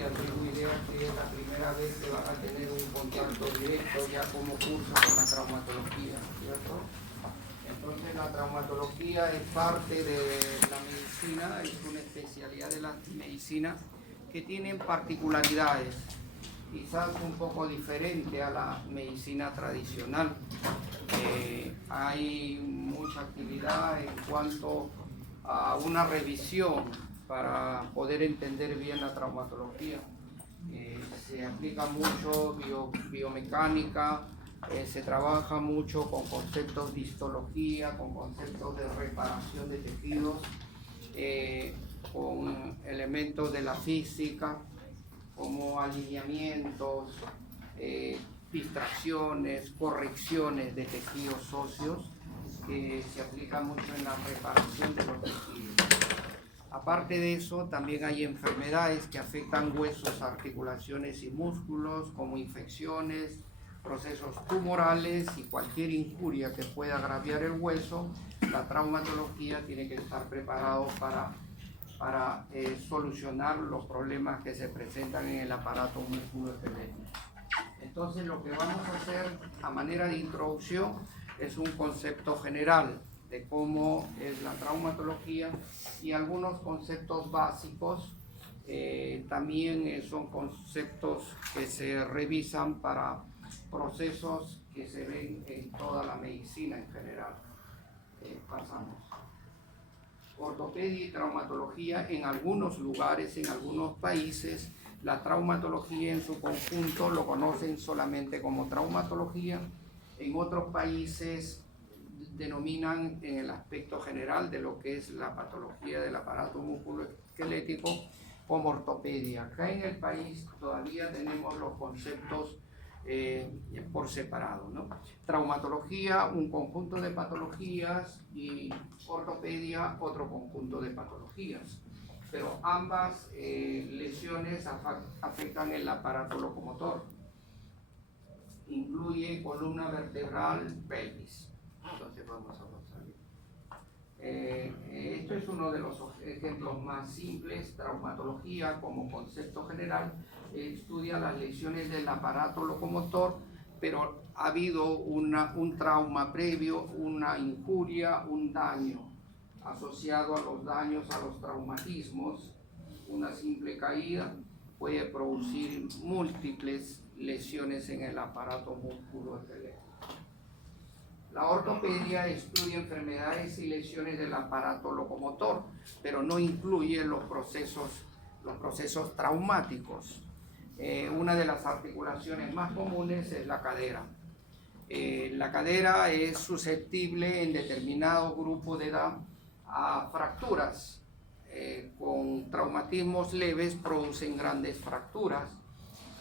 le atribuiré a que es la primera vez que van a tener un contacto directo ya como curso con la traumatología, ¿cierto? Entonces la traumatología es parte de la medicina, es una especialidad de la medicina que tiene particularidades, quizás un poco diferente a la medicina tradicional. Hay mucha actividad en cuanto a una revisión para poder entender bien la traumatología. Se aplica mucho biomecánica, se trabaja mucho con conceptos de histología, con conceptos de reparación de tejidos, con elementos de la física, como alineamientos, distracciones, correcciones de tejidos óseos, que se aplica mucho en la reparación de los tejidos. Aparte de eso, también hay enfermedades que afectan huesos, articulaciones y músculos, como infecciones, procesos tumorales y cualquier injuria que pueda agraviar el hueso. La traumatología tiene que estar preparado para solucionar los problemas que se presentan en el aparato musculoesquelético. Entonces, lo que vamos a hacer a manera de introducción es un concepto general de cómo es la traumatología y algunos conceptos básicos. También son conceptos que se revisan para procesos que se ven en toda la medicina en general. Pasamos. Ortopedia y traumatología en algunos lugares, en algunos países, la traumatología en su conjunto lo conocen solamente como traumatología. En otros países denominan en el aspecto general de lo que es la patología del aparato musculoesquelético como ortopedia. Acá en el país todavía tenemos los conceptos por separado, ¿no? Traumatología, un conjunto de patologías, y ortopedia, otro conjunto de patologías. Pero ambas lesiones afectan el aparato locomotor. Incluye columna vertebral, pelvis. Entonces vamos a avanzar. Esto es uno de los ejemplos más simples. Traumatología, como concepto general, estudia las lesiones del aparato locomotor, pero ha habido un trauma previo, una injuria, un daño asociado a los daños, a los traumatismos. Una simple caída puede producir múltiples lesiones en el aparato musculoesquelético. La ortopedia estudia enfermedades y lesiones del aparato locomotor, pero no incluye los procesos traumáticos. Una de las articulaciones más comunes es la cadera. La cadera es susceptible en determinado grupo de edad a fracturas. Con traumatismos leves producen grandes fracturas.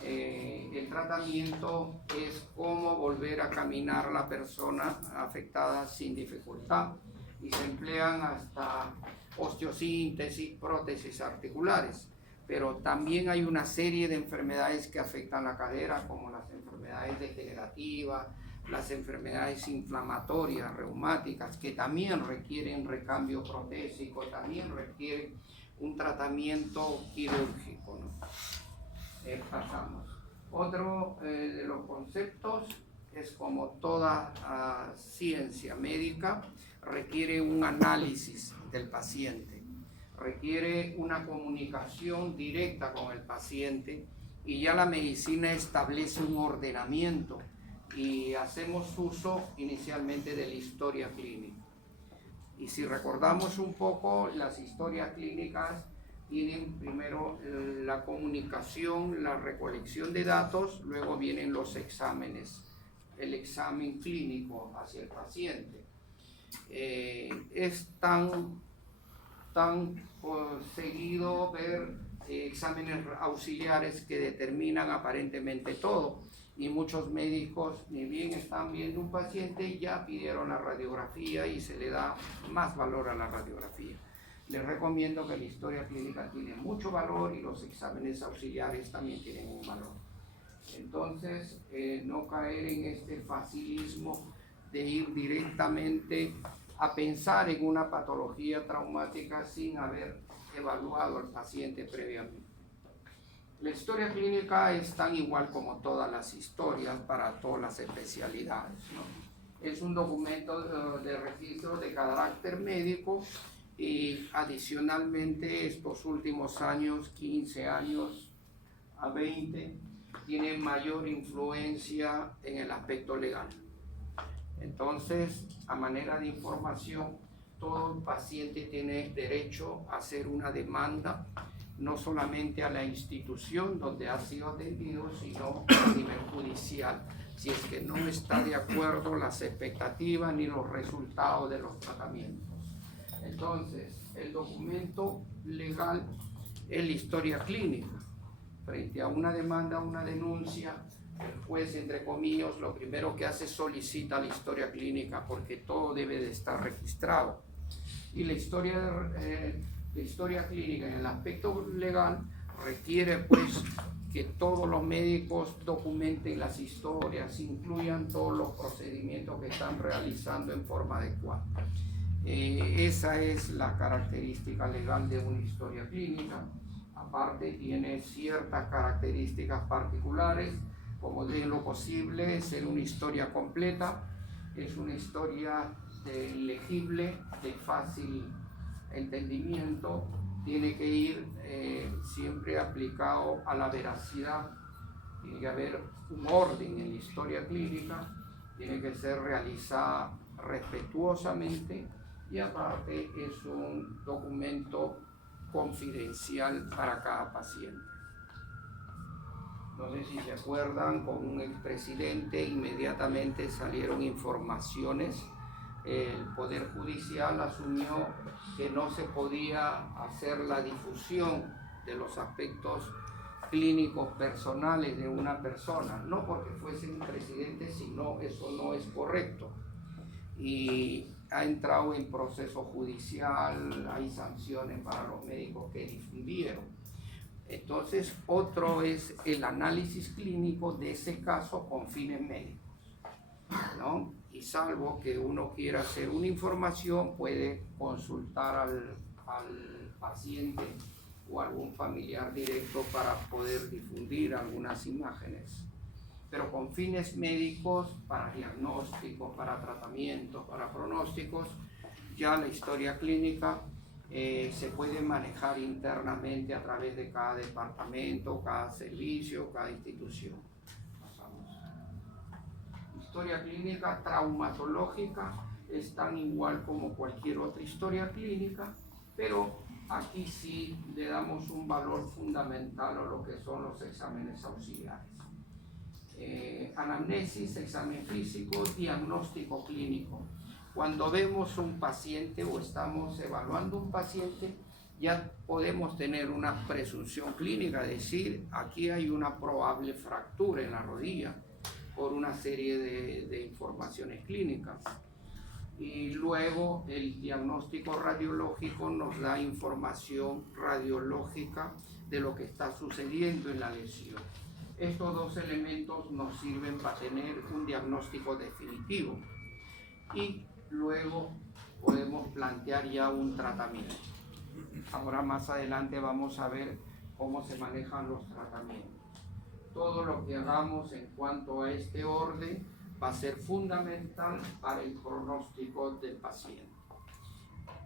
El tratamiento es cómo volver a caminar la persona afectada sin dificultad, y se emplean hasta osteosíntesis, prótesis articulares. Pero también hay una serie de enfermedades que afectan la cadera, como las enfermedades degenerativas, las enfermedades inflamatorias, reumáticas, que también requieren recambio protésico, también requieren un tratamiento quirúrgico, ¿no? Pasamos. Otro de los conceptos es, como toda ciencia médica, requiere un análisis del paciente, requiere una comunicación directa con el paciente, y ya la medicina establece un ordenamiento y hacemos uso inicialmente de la historia clínica. Y si recordamos un poco, las historias clínicas tienen primero la comunicación, la recolección de datos, luego vienen los exámenes, el examen clínico hacia el paciente. Es tan seguido ver exámenes auxiliares que determinan aparentemente todo, y muchos médicos, ni bien están viendo un paciente, ya pidieron la radiografía y se le da más valor a la radiografía. Les recomiendo que la historia clínica tiene mucho valor y los exámenes auxiliares también tienen un valor. Entonces, no caer en este facilismo de ir directamente a pensar en una patología traumática sin haber evaluado al paciente previamente. La historia clínica es tan igual como todas las historias para todas las especialidades, ¿no? Es un documento de registro de carácter médico y adicionalmente estos últimos años, 15 años a 20, tiene mayor influencia en el aspecto legal. Entonces, a manera de información, todo paciente tiene derecho a hacer una demanda, no solamente a la institución donde ha sido atendido, sino a nivel judicial, si es que no está de acuerdo las expectativas ni los resultados de los tratamientos. Entonces, el documento legal es la historia clínica. Frente a una demanda, una denuncia, el juez, entre comillas, lo primero que hace es solicita la historia clínica porque todo debe de estar registrado. Y la historia clínica en el aspecto legal requiere pues que todos los médicos documenten las historias, incluyan todos los procedimientos que están realizando en forma adecuada. Esa es la característica legal de una historia clínica. Aparte tiene ciertas características particulares, como de lo posible ser una historia completa, es una historia legible, de fácil entendimiento, tiene que ir siempre aplicado a la veracidad, tiene que haber un orden en la historia clínica, tiene que ser realizada respetuosamente y aparte es un documento confidencial para cada paciente. No sé si se acuerdan, con un expresidente inmediatamente salieron informaciones. El Poder Judicial asumió que no se podía hacer la difusión de los aspectos clínicos personales de una persona, no porque fuese un presidente, sino eso no es correcto. Y ha entrado en proceso judicial, hay sanciones para los médicos que difundieron. Entonces, otro es el análisis clínico de ese caso con fines médicos, ¿no? Y salvo que uno quiera hacer una información, puede consultar al paciente o algún familiar directo para poder difundir algunas imágenes. Pero con fines médicos, para diagnósticos, para tratamientos, para pronósticos, ya la historia clínica se puede manejar internamente a través de cada departamento, cada servicio, cada institución. Pasamos. Historia clínica traumatológica es tan igual como cualquier otra historia clínica, pero aquí sí le damos un valor fundamental a lo que son los exámenes auxiliares. Anamnesis, examen físico, diagnóstico clínico. Cuando vemos un paciente o estamos evaluando un paciente, ya podemos tener una presunción clínica, es decir, aquí hay una probable fractura en la rodilla por una serie de informaciones clínicas. Y luego el diagnóstico radiológico nos da información radiológica de lo que está sucediendo en la lesión. Estos dos elementos nos sirven para tener un diagnóstico definitivo y luego podemos plantear ya un tratamiento. Ahora más adelante vamos a ver cómo se manejan los tratamientos. Todo lo que hagamos en cuanto a este orden va a ser fundamental para el pronóstico del paciente.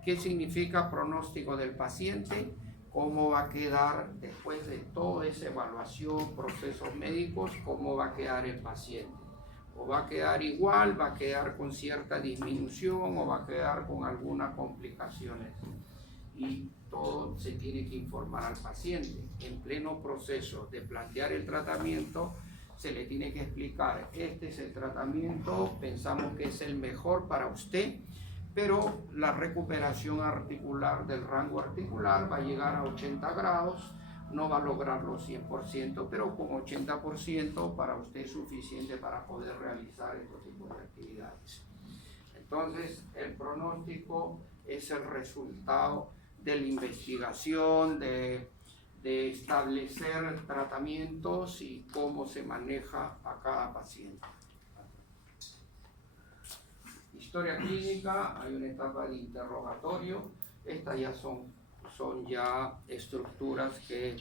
¿Qué significa pronóstico del paciente? ¿Cómo va a quedar después de toda esa evaluación, procesos médicos, cómo va a quedar el paciente? O va a quedar igual, va a quedar con cierta disminución o va a quedar con algunas complicaciones. Y todo se tiene que informar al paciente. En pleno proceso de plantear el tratamiento, se le tiene que explicar, este es el tratamiento, pensamos que es el mejor para usted, pero la recuperación articular del rango articular va a llegar a 80 grados, no va a lograrlo 100%, pero con 80% para usted es suficiente para poder realizar estos tipos de actividades. Entonces, el pronóstico es el resultado de la investigación, de establecer tratamientos y cómo se maneja a cada paciente. Historia clínica, hay una etapa de interrogatorio, estas ya son ya estructuras que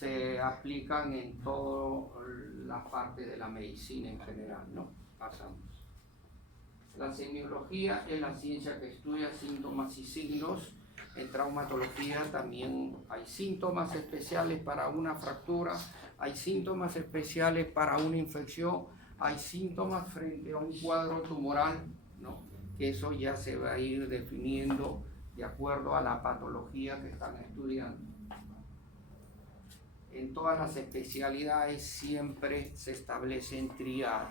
se aplican en todas las partes de la medicina en general, ¿no? Pasamos. La semiología es la ciencia que estudia síntomas y signos. En traumatología también hay síntomas especiales para una fractura, hay síntomas especiales para una infección, hay síntomas frente a un cuadro tumoral, ¿no? Que eso ya se va a ir definiendo de acuerdo a la patología que están estudiando. En todas las especialidades siempre se establecen tríadas.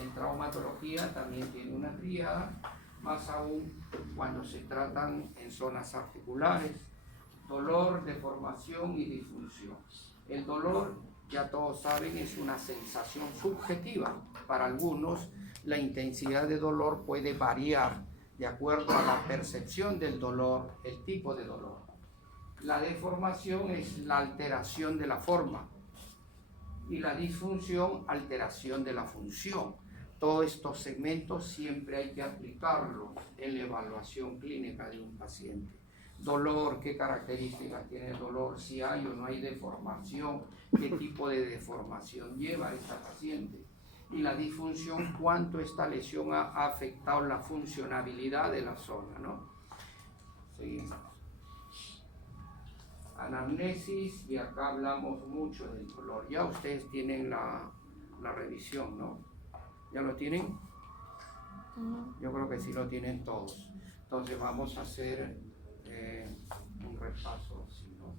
En traumatología también tiene una tríada, más aún cuando se tratan en zonas articulares, dolor, deformación y disfunción. El dolor, ya todos saben, es una sensación subjetiva. Para algunos, la intensidad de dolor puede variar de acuerdo a la percepción del dolor, el tipo de dolor. La deformación es la alteración de la forma y la disfunción, alteración de la función. Todos estos segmentos siempre hay que aplicarlos en la evaluación clínica de un paciente. Dolor, qué características tiene el dolor, si hay o no hay deformación, qué tipo de deformación lleva esta paciente. Y la disfunción, cuánto esta lesión ha afectado la funcionabilidad de la zona, ¿no? Seguimos. Anamnesis, y acá hablamos mucho del dolor. Ya ustedes tienen la revisión, ¿no? ¿Ya lo tienen? Yo creo que sí lo tienen todos. Entonces vamos a hacer un repaso. ¿Sí, no?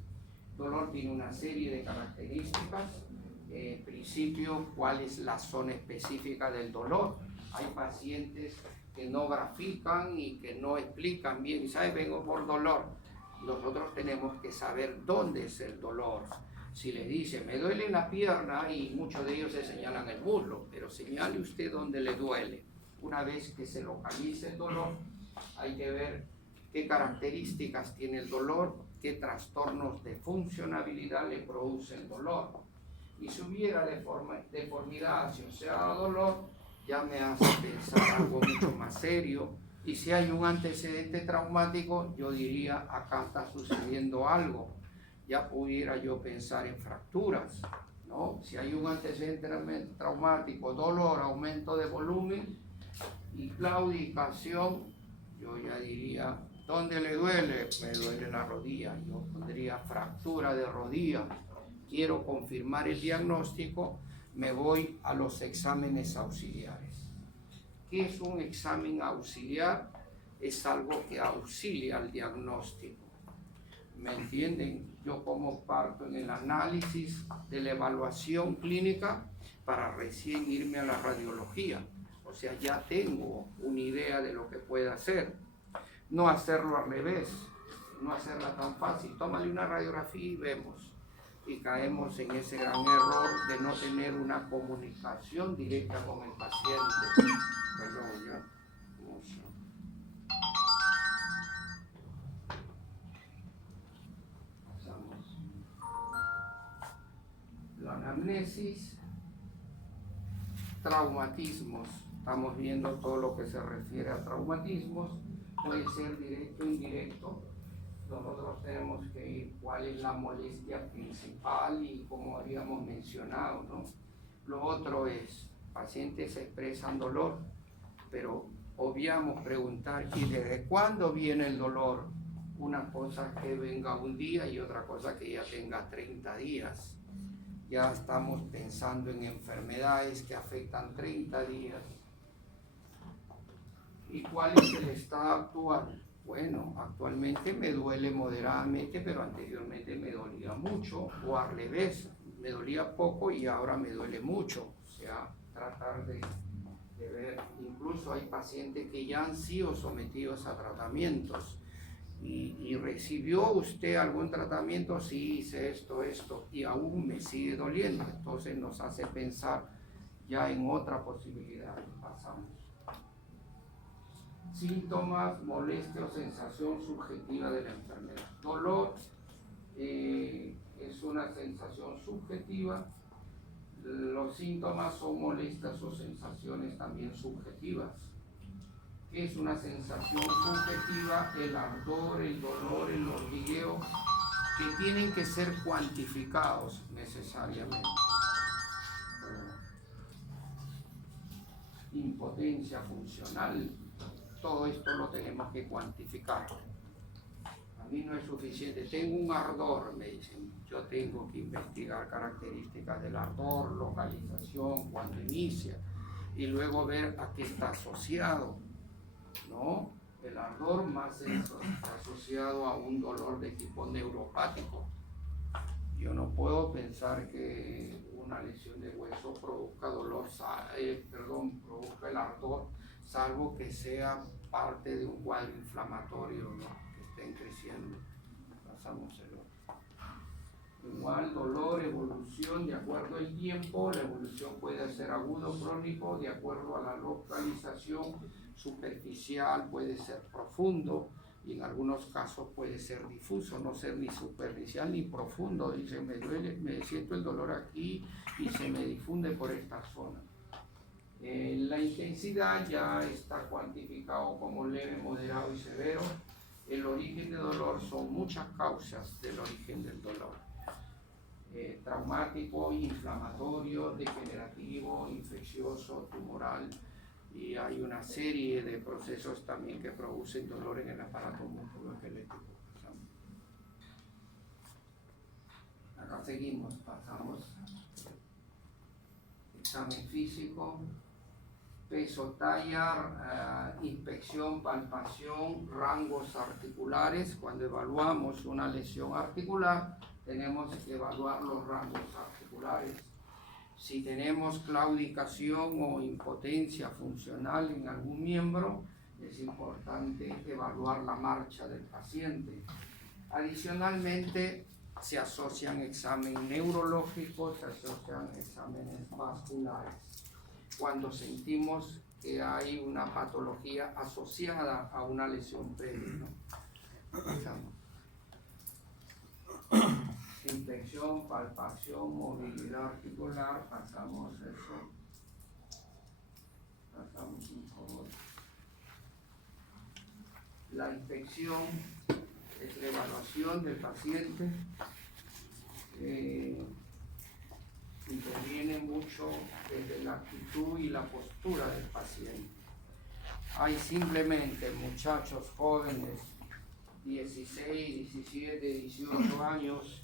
Dolor tiene una serie de características. En principio, ¿cuál es la zona específica del dolor? Hay pacientes que no grafican y que no explican bien. ¿Sabes? Vengo por dolor. Nosotros tenemos que saber dónde es el dolor. Si le dice, me duele la pierna, y muchos de ellos se señalan el muslo, pero señale usted dónde le duele. Una vez que se localice el dolor, hay que ver qué características tiene el dolor, qué trastornos de funcionabilidad le produce el dolor. Y si hubiera deformidad, si o sea dolor, ya me hace pensar algo mucho más serio. Y si hay un antecedente traumático, yo diría, acá está sucediendo algo. Ya pudiera yo pensar en fracturas, ¿no? Si hay un antecedente traumático, dolor, aumento de volumen y claudicación, yo ya diría, ¿dónde le duele? Me duele la rodilla. Yo pondría fractura de rodilla. Quiero confirmar el diagnóstico, me voy a los exámenes auxiliares. ¿Qué es un examen auxiliar? Es algo que auxilia al diagnóstico. ¿Me entienden? Yo como parto en el análisis de la evaluación clínica para recién irme a la radiología. O sea, ya tengo una idea de lo que puede hacer. No hacerlo al revés, no hacerla tan fácil. Tómale una radiografía y vemos. Y caemos en ese gran error de no tener una comunicación directa con el paciente. Perdón, ya. Pasamos. La anamnesis, traumatismos. Estamos viendo todo lo que se refiere a traumatismos. Puede ser directo o indirecto. Nosotros tenemos que ir cuál es la molestia principal y como habíamos mencionado, ¿no? Lo otro es, pacientes expresan dolor, pero obviamos preguntar, ¿y desde cuándo viene el dolor? Una cosa es que venga un día y otra cosa que ya tenga 30 días. Ya estamos pensando en enfermedades que afectan 30 días. ¿Y cuál es el estado actual? Bueno, actualmente me duele moderadamente, pero anteriormente me dolía mucho, o al revés, me dolía poco y ahora me duele mucho. O sea, tratar de ver, incluso hay pacientes que ya han sido sometidos a tratamientos. ¿Y recibió usted algún tratamiento? Sí, hice esto, y aún me sigue doliendo. Entonces nos hace pensar ya en otra posibilidad. Pasamos. Síntomas, molestia o sensación subjetiva de la enfermedad. Dolor es una sensación subjetiva. Los síntomas son molestias o sensaciones también subjetivas. ¿Qué es una sensación subjetiva? El ardor, el dolor, el hormigueo que tienen que ser cuantificados necesariamente. Impotencia funcional, todo esto lo tenemos que cuantificar. A mí no es suficiente, tengo un ardor, me dicen, yo tengo que investigar características del ardor, localización, cuando inicia, y luego ver a qué está asociado, ¿no? El ardor más está asociado a un dolor de tipo neuropático. Yo no puedo pensar que una lesión de hueso produzca dolor, produzca el ardor, salvo que sea parte de un cuadro inflamatorio, ¿no? Que estén creciendo. Pasamos el otro. Igual dolor, evolución, de acuerdo al tiempo, la evolución puede ser agudo, crónico, de acuerdo a la localización, superficial, puede ser profundo, y en algunos casos puede ser difuso, no ser ni superficial ni profundo. Dice, me duele, me siento el dolor aquí y se me difunde por esta zona. La intensidad ya está cuantificado como leve, moderado y severo. El origen de dolor son muchas causas del origen del dolor. Traumático, inflamatorio, degenerativo, infeccioso, tumoral, y hay una serie de procesos también que producen dolor en el aparato musculoesquelético. Acá seguimos, pasamos. Examen físico, peso, talla, inspección, palpación, rangos articulares. Cuando evaluamos una lesión articular, tenemos que evaluar los rangos articulares. Si tenemos claudicación o impotencia funcional en algún miembro, es importante evaluar la marcha del paciente. Adicionalmente, se asocian exámenes neurológicos, se asocian exámenes vasculares. Cuando sentimos que hay una patología asociada a una lesión previa, ¿no? Inspección, palpación, movilidad articular, pasamos eso. Pasamos un favor. La inspección es la evaluación del paciente. Interviene mucho desde la actitud y la postura del paciente. Hay simplemente muchachos jóvenes, 16, 17, 18 años,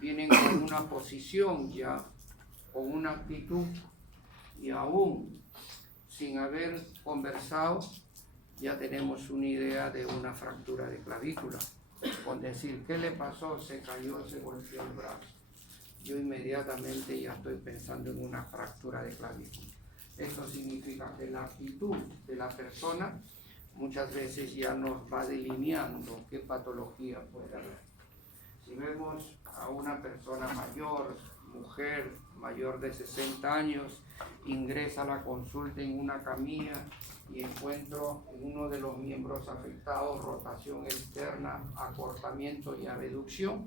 vienen con una posición ya, con una actitud, y aún sin haber conversado, ya tenemos una idea de una fractura de clavícula. Con decir, ¿qué le pasó? Se cayó, se golpeó el brazo. Yo inmediatamente ya estoy pensando en una fractura de clavícula. Esto significa que la actitud de la persona muchas veces ya nos va delineando qué patología puede haber. Si vemos a una persona mayor, mujer mayor de 60 años, ingresa a la consulta en una camilla y encuentro en uno de los miembros afectados rotación externa, acortamiento y abducción,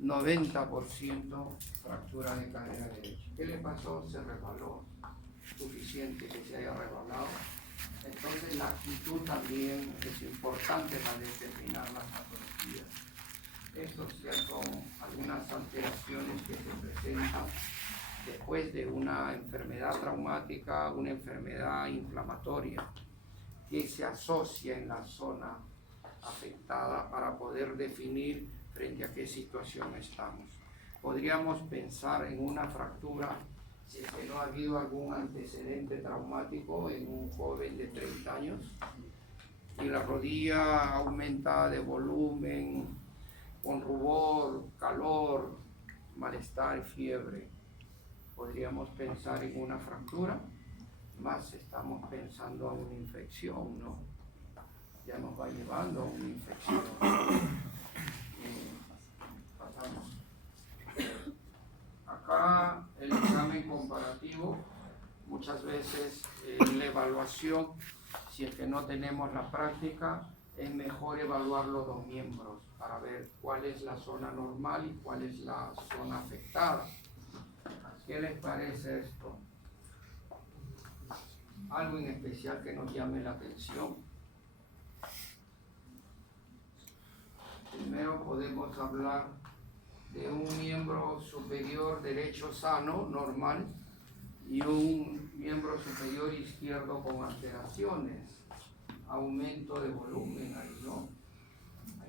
90% fractura de cadera derecha. ¿Qué le pasó? Se resbaló. Suficiente que se haya resbalado. Entonces la actitud también es importante para determinar las patologías. Estos ya son algunas alteraciones que se presentan después de una enfermedad traumática, una enfermedad inflamatoria, que se asocia en la zona afectada para poder definir frente a qué situación estamos. Podríamos pensar en una fractura si es que no ha habido algún antecedente traumático en un joven de 30 años y la rodilla aumenta de volumen, con rubor, calor, malestar, fiebre. Podríamos pensar en una fractura, más estamos pensando a una infección, ¿no? Ya nos va llevando a una infección. Pasamos. Acá el examen comparativo, muchas veces la evaluación, si es que no tenemos la práctica, es mejor evaluar los dos miembros para ver cuál es la zona normal y cuál es la zona afectada. ¿Qué les parece esto? Algo en especial que nos llame la atención. Primero podemos hablar de un miembro superior derecho sano, normal, y un miembro superior izquierdo con alteraciones, aumento de volumen ahí, ¿no?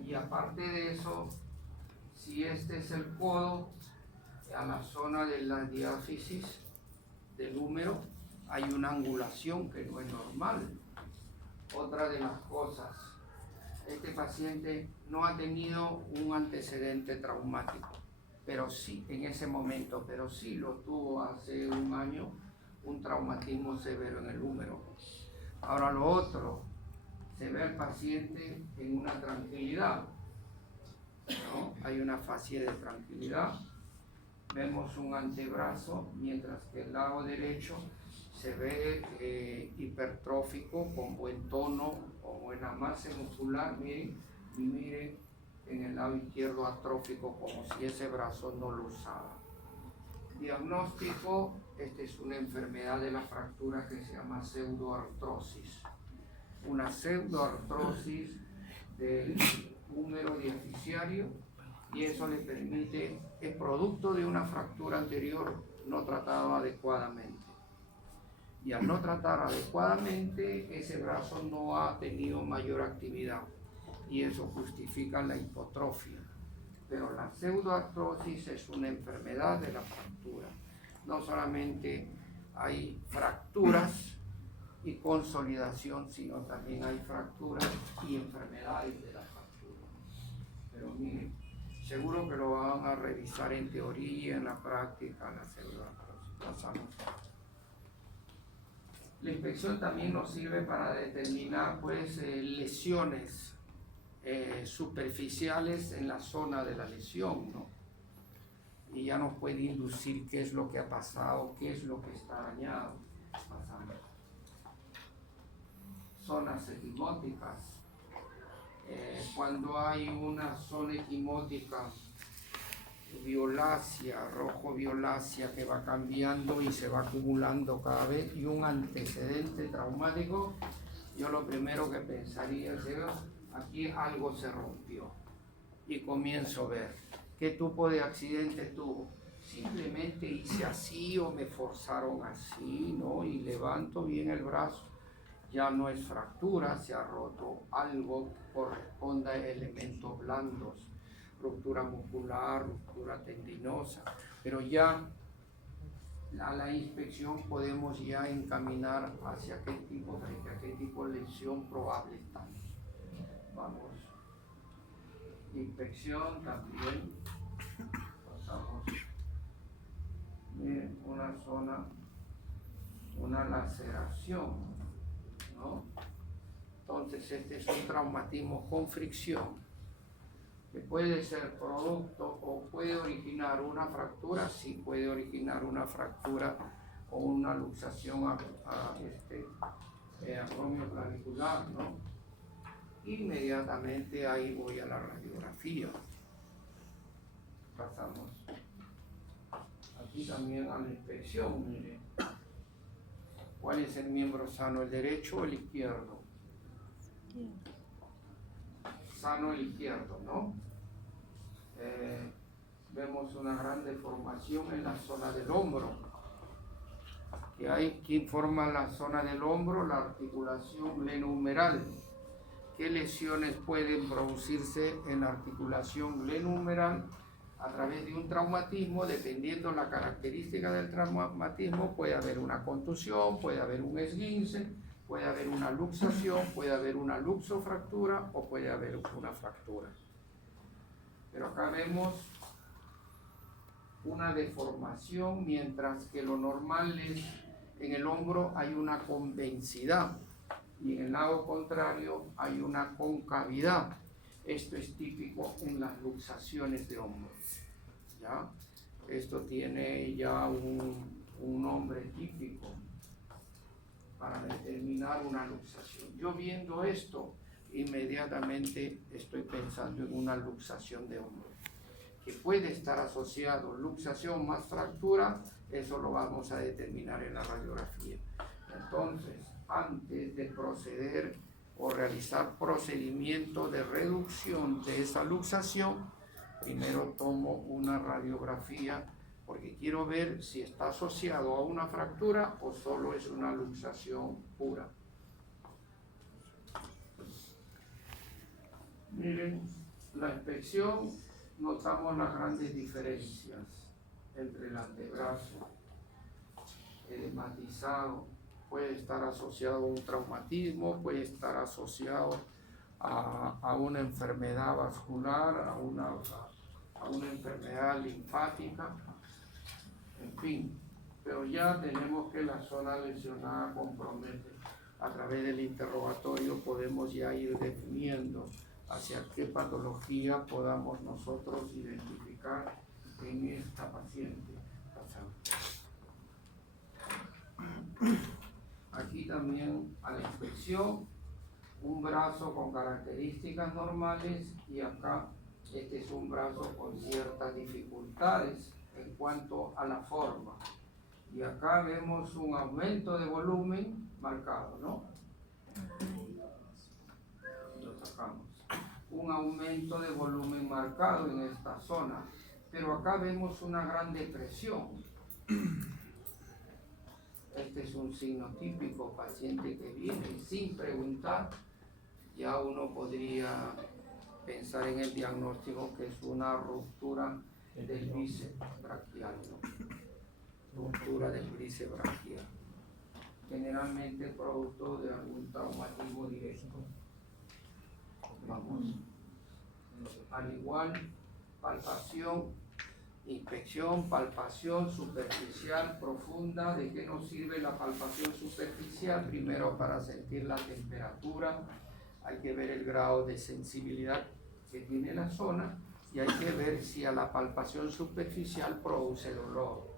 Y aparte de eso, si este es el codo, a la zona de la diáfisis del húmero hay una angulación que no es normal. Otra de las cosas, este paciente no ha tenido un antecedente traumático, pero sí, en ese momento, pero sí lo tuvo hace un año, un traumatismo severo en el húmero. Ahora lo otro, se ve al paciente en una tranquilidad, ¿no? Hay una fase de tranquilidad. Vemos un antebrazo, mientras que el lado derecho se ve hipertrófico, con buen tono, con buena masa muscular, miren, y miren en el lado izquierdo atrófico, como si ese brazo no lo usaba. Diagnóstico, esta es una enfermedad de la fractura que se llama pseudoartrosis. Una pseudoartrosis del húmero diaficiario, y eso le permite, es producto de una fractura anterior no tratada adecuadamente. Y al no tratar adecuadamente, ese brazo no ha tenido mayor actividad, y eso justifica la hipotrofia. Pero la pseudoartrosis es una enfermedad de la fractura. No solamente hay fracturas y consolidación, sino también hay fracturas y enfermedades de la fractura. Pero miren, seguro que lo van a revisar en teoría, en la práctica, la pseudoartrosis. La inspección también nos sirve para determinar pues, lesiones superficiales en la zona de la lesión, ¿no? Y ya nos puede inducir qué es lo que ha pasado, qué es lo que está dañado. Pasando. Zonas equimóticas. Cuando hay una zona equimótica violácea, rojo violácea, que va cambiando y se va acumulando cada vez, y un antecedente traumático, yo lo primero que pensaría es, aquí algo se rompió, y comienzo a ver qué tipo de accidente tuvo. Simplemente hice así o me forzaron así, ¿no? Y levanto bien el brazo, ya no es fractura, se ha roto algo, corresponde a elementos blandos, ruptura muscular, ruptura tendinosa, pero ya a la inspección podemos ya encaminar hacia qué tipo de lesión probable estamos. Vamos. Inspección también. Pasamos. Miren, una zona, una laceración, ¿no? Entonces este es un traumatismo con fricción, que puede ser producto o puede originar una fractura, sí puede originar una fractura o una luxación acromioclavicular, ¿no? Inmediatamente ahí voy a la radiografía. Pasamos aquí también a la inspección, miren. ¿Cuál es el miembro sano, el derecho o el izquierdo? Sano el izquierdo, ¿no? Vemos una gran deformación en la zona del hombro. ¿Quién forma la zona del hombro? La articulación glenohumeral. ¿Qué lesiones pueden producirse en la articulación glenohumeral a través de un traumatismo? Dependiendo la característica del traumatismo, puede haber una contusión, puede haber un esguince, puede haber una luxación, puede haber una luxofractura o puede haber una fractura. Pero acá vemos una deformación, mientras que lo normal es en el hombro hay una convexidad y en el lado contrario hay una concavidad. Esto es típico en las luxaciones de hombro, ¿ya? Esto tiene ya un nombre típico para determinar una luxación. Yo viendo esto, inmediatamente estoy pensando en una luxación de hombro, que puede estar asociado luxación más fractura. Eso lo vamos a determinar en la radiografía. Entonces, antes de proceder o realizar procedimiento de reducción de esa luxación, Primero tomo una radiografía porque quiero ver si está asociado a una fractura o solo es una luxación pura. Miren, la inspección, notamos las grandes diferencias entre el antebrazo, edematizado, puede estar asociado a un traumatismo, puede estar asociado a una enfermedad vascular, a una enfermedad linfática, en fin, pero ya tenemos que la zona lesionada compromete. A través del interrogatorio podemos ya ir definiendo hacia qué patología podamos nosotros identificar en esta paciente. Aquí también a la inspección, un brazo con características normales y acá este es un brazo con ciertas dificultades en cuanto a la forma. Y acá vemos un aumento de volumen marcado, ¿no? Lo sacamos. Un aumento de volumen marcado en esta zona, pero acá vemos una gran depresión. Este es un signo típico, paciente que viene sin preguntar, ya uno podría pensar en el diagnóstico que es una ruptura del bíceps braquial, ¿no? Ruptura del bíceps braquial, generalmente producto de algún traumatismo directo. Vamos. Al igual, palpación, inspección, palpación superficial profunda. ¿De qué nos sirve la palpación superficial? Primero, para sentir la temperatura, hay que ver el grado de sensibilidad que tiene la zona y hay que ver si a la palpación superficial produce dolor.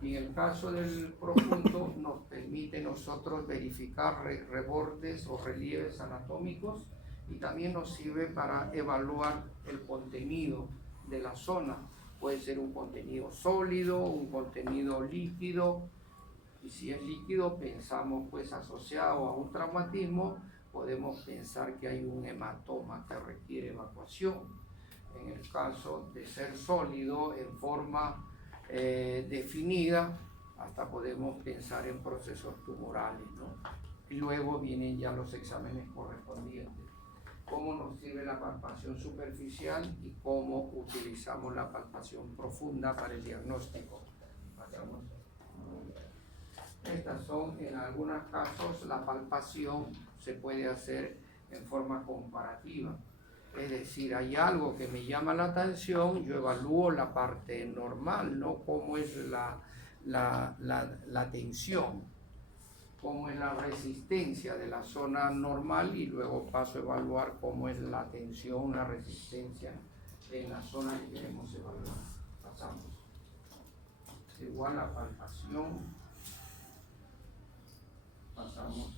Y en el caso del profundo nos permite nosotros verificar rebordes o relieves anatómicos y también nos sirve para evaluar el contenido de la zona. Puede ser un contenido sólido, un contenido líquido, y si es líquido pensamos pues asociado a un traumatismo, podemos pensar que hay un hematoma que requiere evacuación. En el caso de ser sólido en forma definida, hasta podemos pensar en procesos tumorales, ¿no? Y luego vienen ya los exámenes correspondientes. Cómo nos sirve la palpación superficial y cómo utilizamos la palpación profunda para el diagnóstico. Pasamos. Estas son, en algunos casos, la palpación se puede hacer en forma comparativa. Es decir, hay algo que me llama la atención, yo evalúo la parte normal, ¿no? Cómo es la tensión, cómo es la resistencia de la zona normal y luego paso a evaluar cómo es la tensión, la resistencia en la zona que queremos evaluar. Pasamos. Igual la palpación. Pasamos.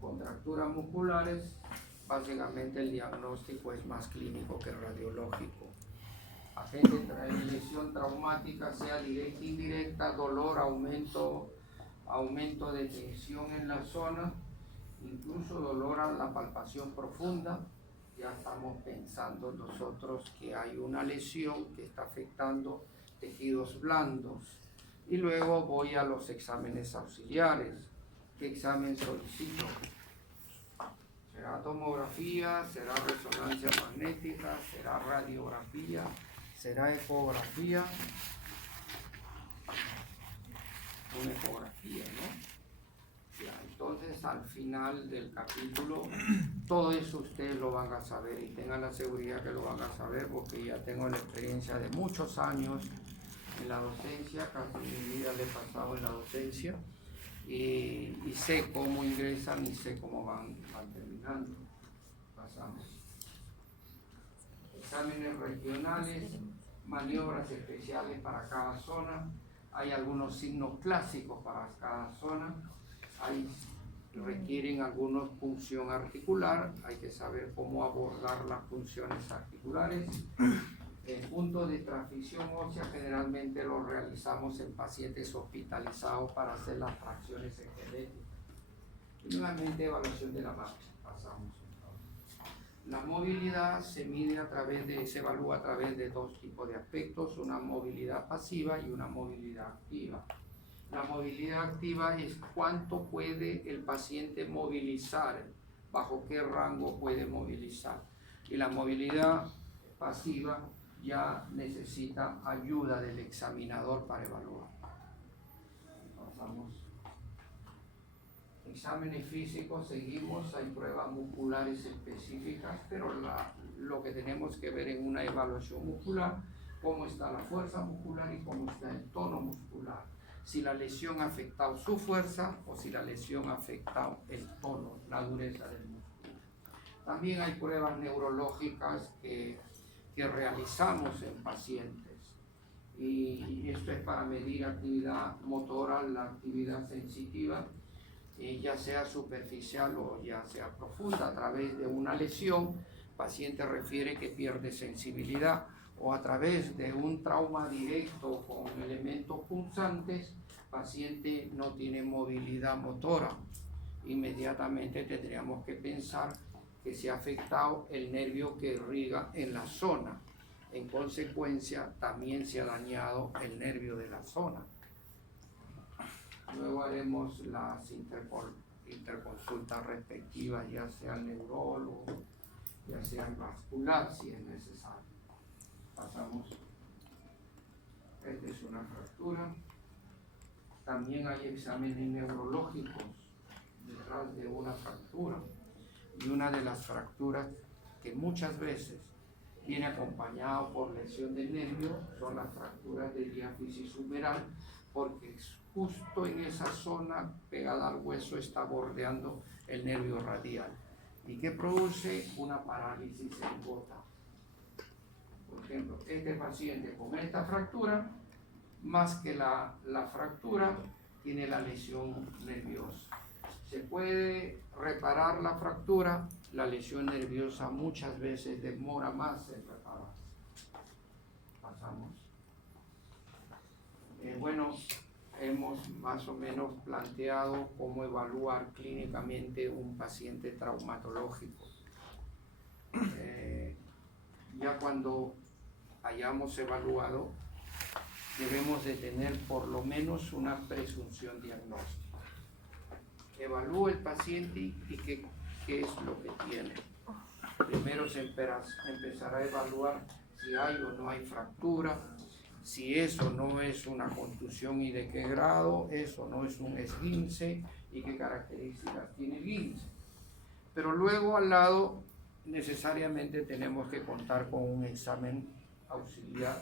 Contracturas musculares, básicamente el diagnóstico es más clínico que radiológico. Agente de lesión traumática, sea directa, indirecta, dolor, aumento de tensión en la zona, incluso dolor a la palpación profunda, ya estamos pensando nosotros que hay una lesión que está afectando tejidos blandos. Y luego voy a los exámenes auxiliares. ¿Qué examen solicito? ¿Será tomografía? ¿Será resonancia magnética? ¿Será radiografía? ¿Será ecografía? Una ecografía, ¿no? Ya, entonces al final del capítulo, todo eso ustedes lo van a saber y tengan la seguridad que lo van a saber porque ya tengo la experiencia de muchos años en la docencia, casi mi vida le he pasado en la docencia. Y sé cómo ingresan y sé cómo van terminando. Pasamos. Exámenes regionales, maniobras especiales para cada zona. Hay algunos signos clásicos para cada zona. Requieren alguna función articular. Hay que saber cómo abordar las funciones articulares. El punto de transmisión ósea generalmente lo realizamos en pacientes hospitalizados para hacer las fracciones esqueléticas. Y nuevamente evaluación de la marcha. Pasamos. La movilidad se evalúa a través de dos tipos de aspectos, una movilidad pasiva y una movilidad activa. La movilidad activa es cuánto puede el paciente movilizar, bajo qué rango puede movilizar. Y la movilidad pasiva ya necesita ayuda del examinador para evaluar. Pasamos. Exámenes físicos, seguimos, hay pruebas musculares específicas, pero lo que tenemos que ver en una evaluación muscular, cómo está la fuerza muscular y cómo está el tono muscular. Si la lesión ha afectado su fuerza o si la lesión ha afectado el tono, la dureza del músculo. También hay pruebas neurológicas que realizamos en pacientes. Y esto es para medir actividad motora, la actividad sensitiva, ya sea superficial o ya sea profunda, a través de una lesión, el paciente refiere que pierde sensibilidad, o a través de un trauma directo con elementos punzantes, el paciente no tiene movilidad motora. Inmediatamente tendríamos que pensar que se ha afectado el nervio que irriga en la zona. En consecuencia, también se ha dañado el nervio de la zona. Luego haremos las interconsultas respectivas, ya sea el neurólogo, ya sea el vascular, si es necesario. Pasamos. Esta es una fractura. También hay exámenes neurológicos detrás de una fractura. Y una de las fracturas que muchas veces viene acompañado por lesión del nervio son las fracturas de diáfisis humeral, porque justo en esa zona pegada al hueso está bordeando el nervio radial y que produce una parálisis en gota. Por ejemplo, este paciente con esta fractura, más que la fractura, tiene la lesión nerviosa. Se puede reparar la fractura, la lesión nerviosa muchas veces demora más en reparar. Pasamos. Bueno, hemos más o menos planteado cómo evaluar clínicamente un paciente traumatológico. Ya cuando hayamos evaluado, debemos de tener por lo menos una presunción diagnóstica. Evalúa el paciente y qué es lo que tiene. Primero se empezará a evaluar si hay o no hay fractura, si eso no es una contusión y de qué grado, eso no es un esguince y qué características tiene el esguince. Pero luego al lado necesariamente tenemos que contar con un examen auxiliar.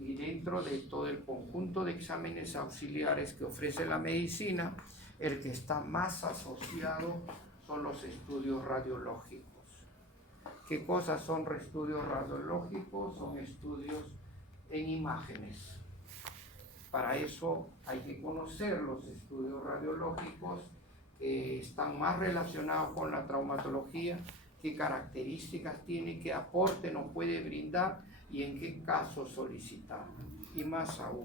Y dentro de todo el conjunto de exámenes auxiliares que ofrece la medicina, el que está más asociado son los estudios radiológicos. ¿Qué cosas son estudios radiológicos? Son estudios en imágenes. Para eso hay que conocer los estudios radiológicos que están más relacionados con la traumatología, qué características tiene, qué aporte nos puede brindar y en qué caso solicitar. Y más aún,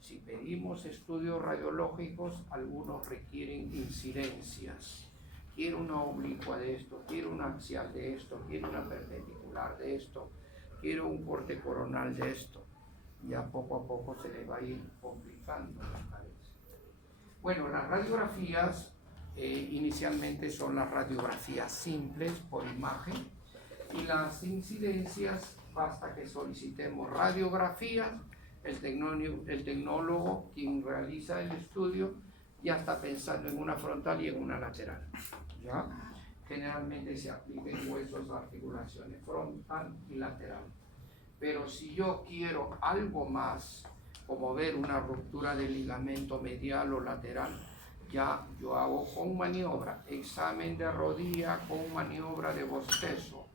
si pedimos estudios radiológicos, algunos requieren incidencias. Quiero una oblicua de esto, quiero una axial de esto, quiero una perpendicular de esto, quiero un corte coronal de esto. Ya poco a poco se le va a ir complicando, me parece. Bueno, las radiografías inicialmente son las radiografías simples por imagen, y las incidencias basta que solicitemos radiografías, el tecnólogo quien realiza el estudio ya está pensando en una frontal y en una lateral. ¿Ya? Generalmente se aplica en huesos, articulaciones frontal y lateral. Pero si yo quiero algo más, como ver una ruptura del ligamento medial o lateral, ya yo hago con maniobra, examen de rodilla con maniobra de bostezo.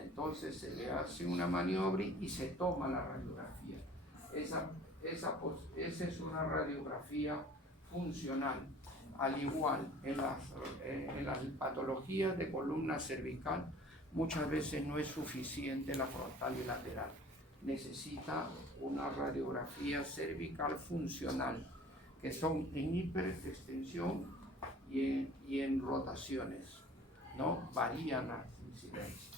Entonces se le hace una maniobra y se toma la radiografía. Esa es una radiografía funcional. Al igual, en las patologías de columna cervical, muchas veces no es suficiente la frontal y lateral. Necesita una radiografía cervical funcional, que son en hiperextensión y en rotaciones, ¿no? Varían las incidencia.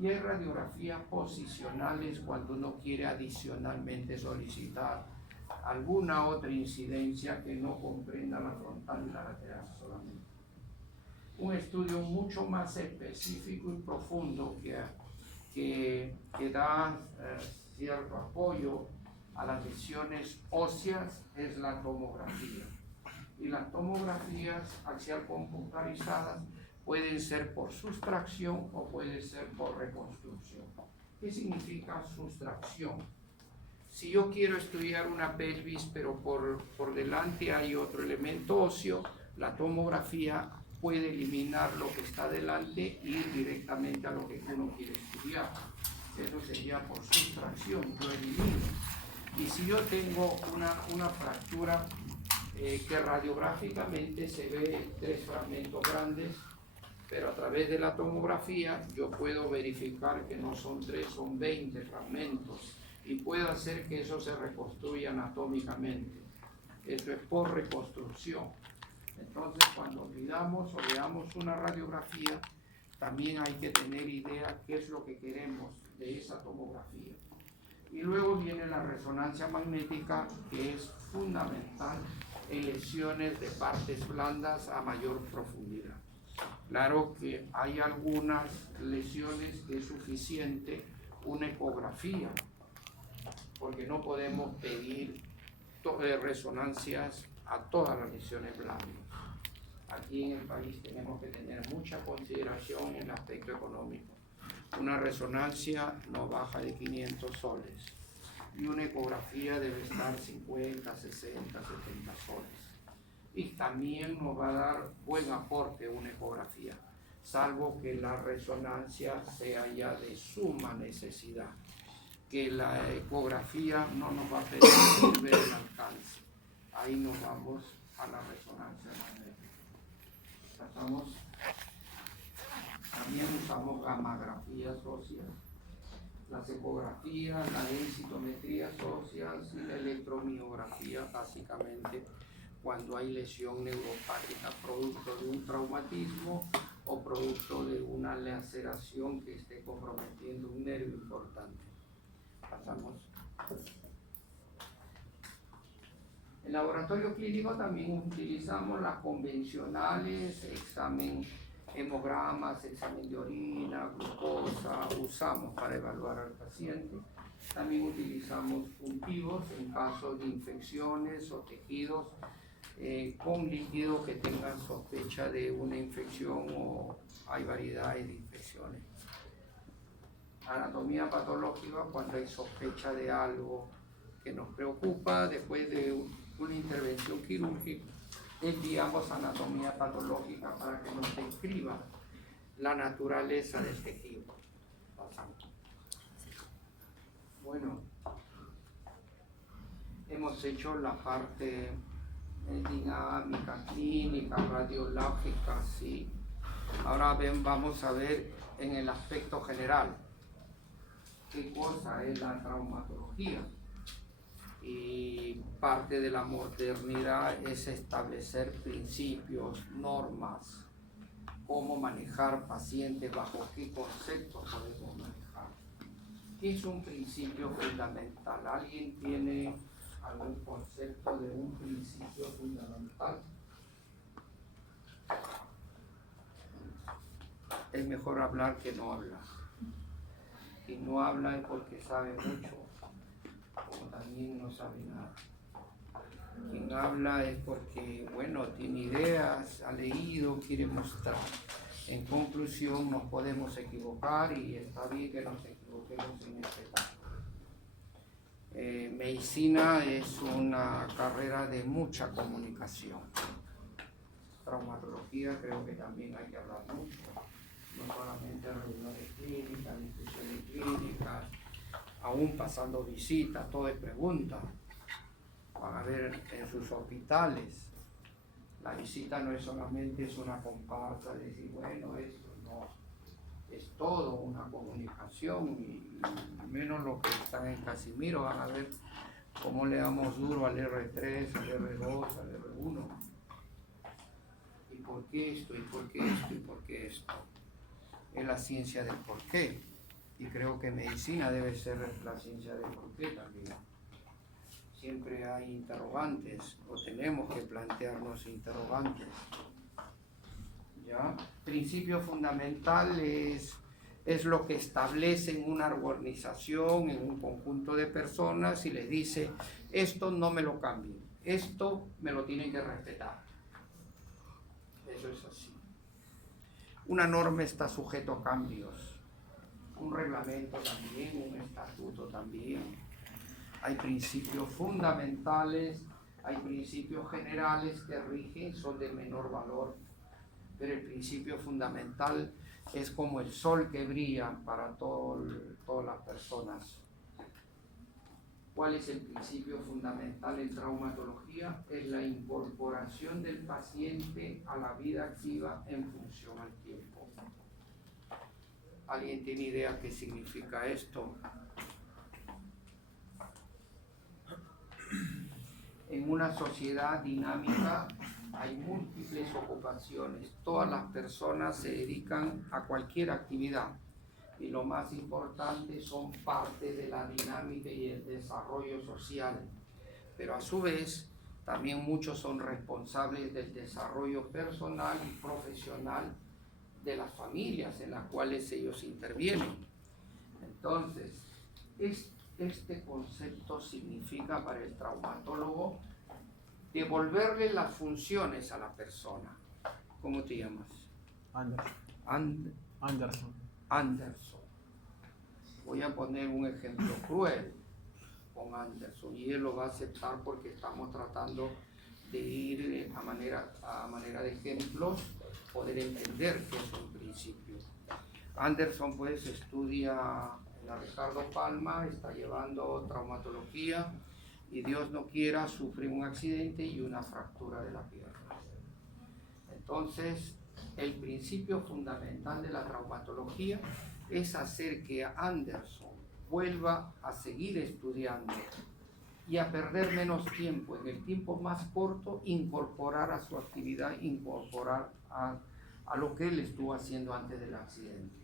Y hay radiografías posicionales cuando uno quiere adicionalmente solicitar alguna otra incidencia que no comprenda la frontal y la lateral solamente. Un estudio mucho más específico y profundo que da cierto apoyo a las lesiones óseas es la tomografía. Y las tomografías axial computarizadas pueden ser por sustracción o pueden ser por reconstrucción. ¿Qué significa sustracción? Si yo quiero estudiar una pelvis, pero por delante hay otro elemento óseo, la tomografía puede eliminar lo que está delante e ir directamente a lo que uno quiere estudiar. Eso sería por sustracción, lo elimino. Y si yo tengo una fractura que radiográficamente se ve 3 fragmentos grandes, pero a través de la tomografía yo puedo verificar que no son 3, son 20 fragmentos y puedo hacer que eso se reconstruya anatómicamente. Eso es por reconstrucción. Entonces, cuando midamos o veamos una radiografía, también hay que tener idea qué es lo que queremos de esa tomografía. Y luego viene la resonancia magnética, que es fundamental en lesiones de partes blandas a mayor profundidad. Claro que hay algunas lesiones que es suficiente una ecografía, porque no podemos pedir resonancias a todas las lesiones blandas. Aquí en el país tenemos que tener mucha consideración en el aspecto económico. Una resonancia no baja de 500 soles y una ecografía debe estar 50, 60, 70 soles. Y también nos va a dar buen aporte una ecografía, salvo que la resonancia sea ya de suma necesidad, que la ecografía no nos va a permitir ver el alcance. Ahí nos vamos a la resonancia magnética. También usamos gammagrafías óseas, las ecografías, las densitometrías óseas y la electromiografía, básicamente cuando hay lesión neuropática producto de un traumatismo o producto de una laceración que esté comprometiendo un nervio importante. Pasamos. En laboratorio clínico también utilizamos las convencionales, examen, hemogramas, examen de orina, glucosa, usamos para evaluar al paciente. También utilizamos puntivos en caso de infecciones o tejidos con líquido que tengan sospecha de una infección o hay variedades de infecciones. Anatomía patológica cuando hay sospecha de algo que nos preocupa después de una intervención quirúrgica, enviamos anatomía patológica para que nos describa la naturaleza del tejido. Bueno, hemos hecho la parte dinámica, clínica, radiológica, sí. Ahora vamos a ver en el aspecto general qué cosa es la traumatología. Y parte de la modernidad es establecer principios, normas, cómo manejar pacientes, bajo qué conceptos podemos manejar. ¿Qué es un principio fundamental? ¿Alguien tiene algún concepto de un principio fundamental? Es mejor hablar que no hablar. Y no habla es porque sabe mucho, como también no sabe nada. Quien habla es porque, bueno, tiene ideas, ha leído, quiere mostrar. En conclusión, nos podemos equivocar y está bien que nos equivoquemos en este caso. Medicina es una carrera de mucha comunicación. Traumatología creo que también hay que hablar mucho, no solamente reuniones clínicas, discusiones clínicas, aún pasando visitas, todo es pregunta. Van a ver en sus hospitales, la visita no es solamente una comparsa de decir, bueno, esto no, es todo una comunicación y menos los que están en Casimiro van a ver cómo le damos duro al R3, al R2, al R1. ¿Y por qué esto? ¿Y por qué esto? ¿Y por qué esto? es la ciencia del porqué. Y creo que medicina debe ser la ciencia del porqué también. Siempre hay interrogantes, o tenemos que plantearnos interrogantes. ¿Ya? Principio fundamental es lo que establece en una organización, en un conjunto de personas, y les dice, esto no me lo cambien, esto me lo tienen que respetar. Eso es así. Una norma está sujeto a cambios, un reglamento también, un estatuto también. Hay principios fundamentales, hay principios generales que rigen, son de menor valor, pero el principio fundamental es como el sol que brilla para todas las personas. ¿Cuál es el principio fundamental en traumatología? Es la incorporación del paciente a la vida activa en función al tiempo. ¿Alguien tiene idea qué significa esto? En una sociedad dinámica hay múltiples ocupaciones. Todas las personas se dedican a cualquier actividad y lo más importante son parte de la dinámica y el desarrollo social. Pero a su vez también muchos son responsables del desarrollo personal y profesional de las familias en las cuales ellos intervienen. Entonces, este concepto significa para el traumatólogo devolverle las funciones a la persona. ¿Cómo te llamas? Anderson. Anderson. Voy a poner un ejemplo cruel con Anderson y él lo va a aceptar porque estamos tratando de ir a manera de ejemplos, poder entender qué es un principio. Anderson pues estudia en la Ricardo Palma, está llevando traumatología y Dios no quiera sufre un accidente y una fractura de la pierna. Entonces, el principio fundamental de la traumatología es hacer que Anderson vuelva a seguir estudiando y a perder menos tiempo, en el tiempo más corto, incorporar a su actividad, incorporar a lo que él estuvo haciendo antes del accidente.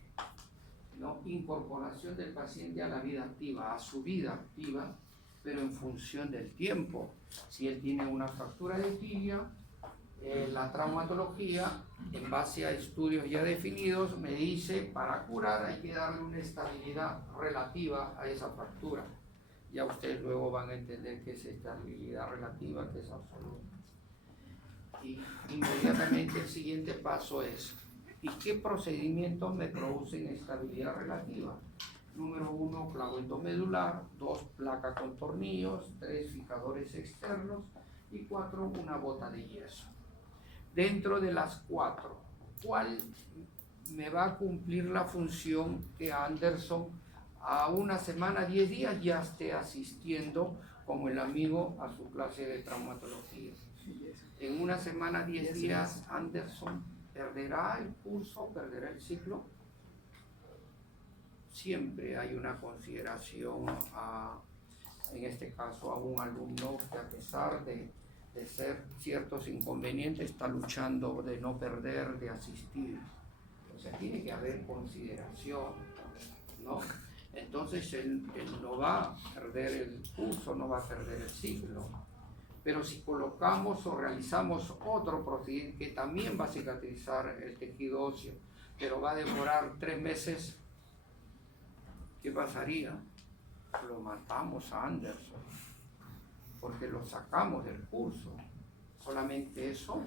¿No? Incorporación del paciente a la vida activa, a su vida activa, pero en función del tiempo. Si él tiene una fractura de tibia, la traumatología, en base a estudios ya definidos, me dice, para curar hay que darle una estabilidad relativa a esa fractura. Ya ustedes luego van a entender qué es estabilidad relativa, qué es absoluta. Y inmediatamente el siguiente paso es, ¿y qué procedimientos me producen estabilidad relativa? Número 1, clavo endomedular, 2, placa con tornillos, 3, fijadores externos y 4, una bota de yeso. Dentro de las 4, ¿cuál me va a cumplir la función que Anderson a una semana, 10 días ya esté asistiendo como el amigo a su clase de traumatología? En una semana, 10 días, Anderson perderá el curso, perderá el ciclo. Siempre hay una consideración en este caso a un alumno que a pesar de ser ciertos inconvenientes está luchando de no perder, de asistir. O sea, tiene que haber consideración, ¿no? Entonces él no va a perder el curso, no va a perder el ciclo. Pero si colocamos o realizamos otro procedimiento que también va a cicatrizar el tejido óseo, pero va a demorar 3 meses, ¿qué pasaría? Lo matamos a Anderson, porque lo sacamos del curso. Solamente eso,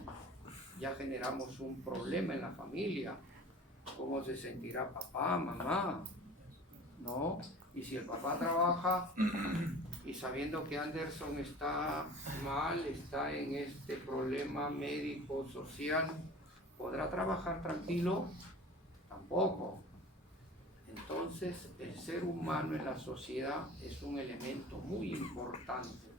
ya generamos un problema en la familia. ¿Cómo se sentirá papá, mamá? ¿No? Y si el papá trabaja y sabiendo que Anderson está mal, está en este problema médico, social, ¿podrá trabajar tranquilo? Tampoco. Entonces, el ser humano en la sociedad es un elemento muy importante.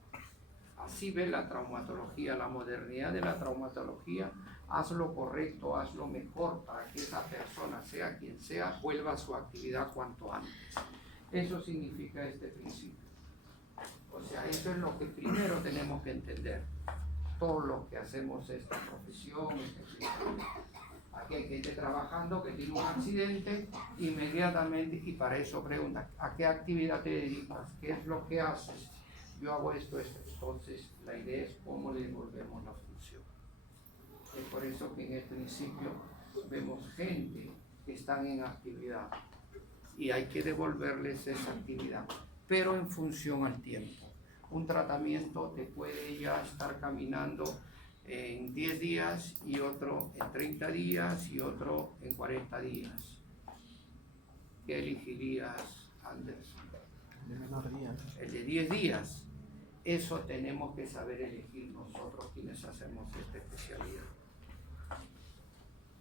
Así ve la traumatología, la modernidad de la traumatología. Haz lo correcto, haz lo mejor para que esa persona, sea quien sea, vuelva a su actividad cuanto antes. Eso significa este principio. O sea, eso es lo que primero tenemos que entender. Todos los que hacemos esta profesión, este principio. Aquí hay gente trabajando que tiene un accidente, inmediatamente, y para eso pregunta, ¿a qué actividad te dedicas? ¿Qué es lo que haces? Yo hago esto. Entonces, la idea es cómo le devolvemos la función. Es por eso que en el principio vemos gente que están en actividad y hay que devolverles esa actividad, pero en función al tiempo. Un tratamiento te puede ya estar caminando en 10 días y otro en 30 días y otro en 40 días. ¿Qué elegirías, Anderson? De menor día. El de 10 días. Eso tenemos que saber elegir nosotros quienes hacemos esta especialidad.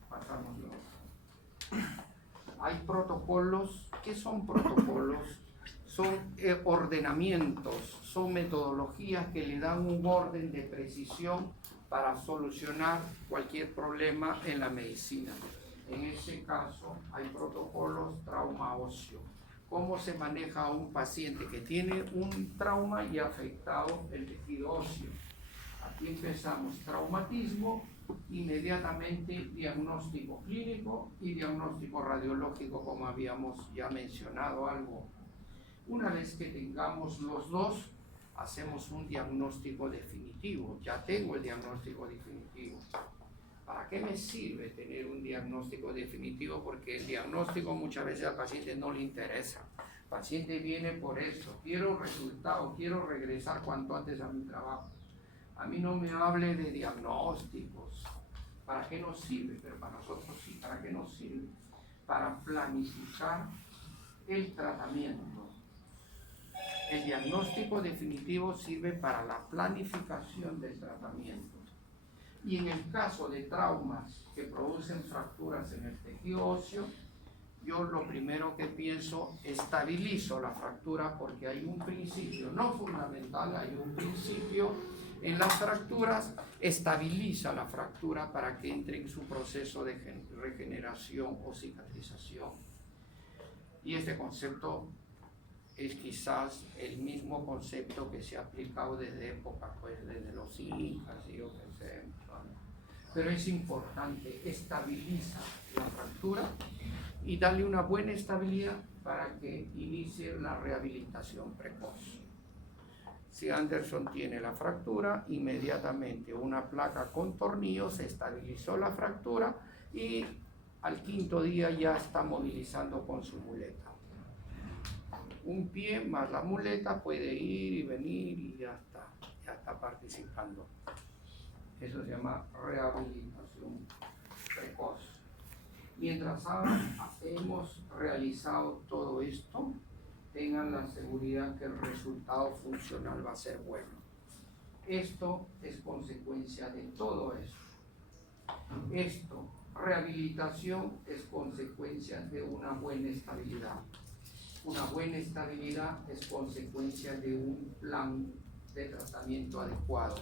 Pasámoslo. Hay protocolos. ¿Qué son protocolos? Son ordenamientos, son metodologías que le dan un orden de precisión para solucionar cualquier problema en la medicina. En este caso hay protocolos trauma óseo. ¿Cómo se maneja a un paciente que tiene un trauma y ha afectado el tejido óseo? Aquí empezamos traumatismo, inmediatamente diagnóstico clínico y diagnóstico radiológico, como habíamos ya mencionado algo. Una vez que tengamos los dos, hacemos un diagnóstico definitivo. Ya tengo el diagnóstico definitivo. ¿Para qué me sirve tener un diagnóstico definitivo? Porque el diagnóstico muchas veces al paciente no le interesa. El paciente viene por eso. Quiero resultados, quiero regresar cuanto antes a mi trabajo. A mí no me hable de diagnósticos. ¿Para qué nos sirve? Pero para nosotros sí. ¿Para qué nos sirve? Para planificar el tratamiento. El diagnóstico definitivo sirve para la planificación del tratamiento. Y en el caso de traumas que producen fracturas en el tejido óseo, yo lo primero que pienso, estabilizo la fractura, porque hay un principio, no fundamental, hay un principio en las fracturas, estabiliza la fractura para que entre en su proceso de regeneración o cicatrización. Y este concepto es quizás el mismo concepto que se ha aplicado desde épocas, pues desde los incas y yo qué sé, pero es importante, estabiliza la fractura y darle una buena estabilidad para que inicie la rehabilitación precoz. Si Anderson tiene la fractura, inmediatamente una placa con tornillos se estabilizó la fractura y al 5.º día ya está movilizando con su muleta. Un pie más la muleta puede ir y venir y ya está participando. Eso se llama rehabilitación precoz. Mientras hemos realizado todo esto, tengan la seguridad que el resultado funcional va a ser bueno. Esto es consecuencia de todo esto. Rehabilitación es consecuencia de una buena estabilidad. Una buena estabilidad es consecuencia de un plan de tratamiento adecuado.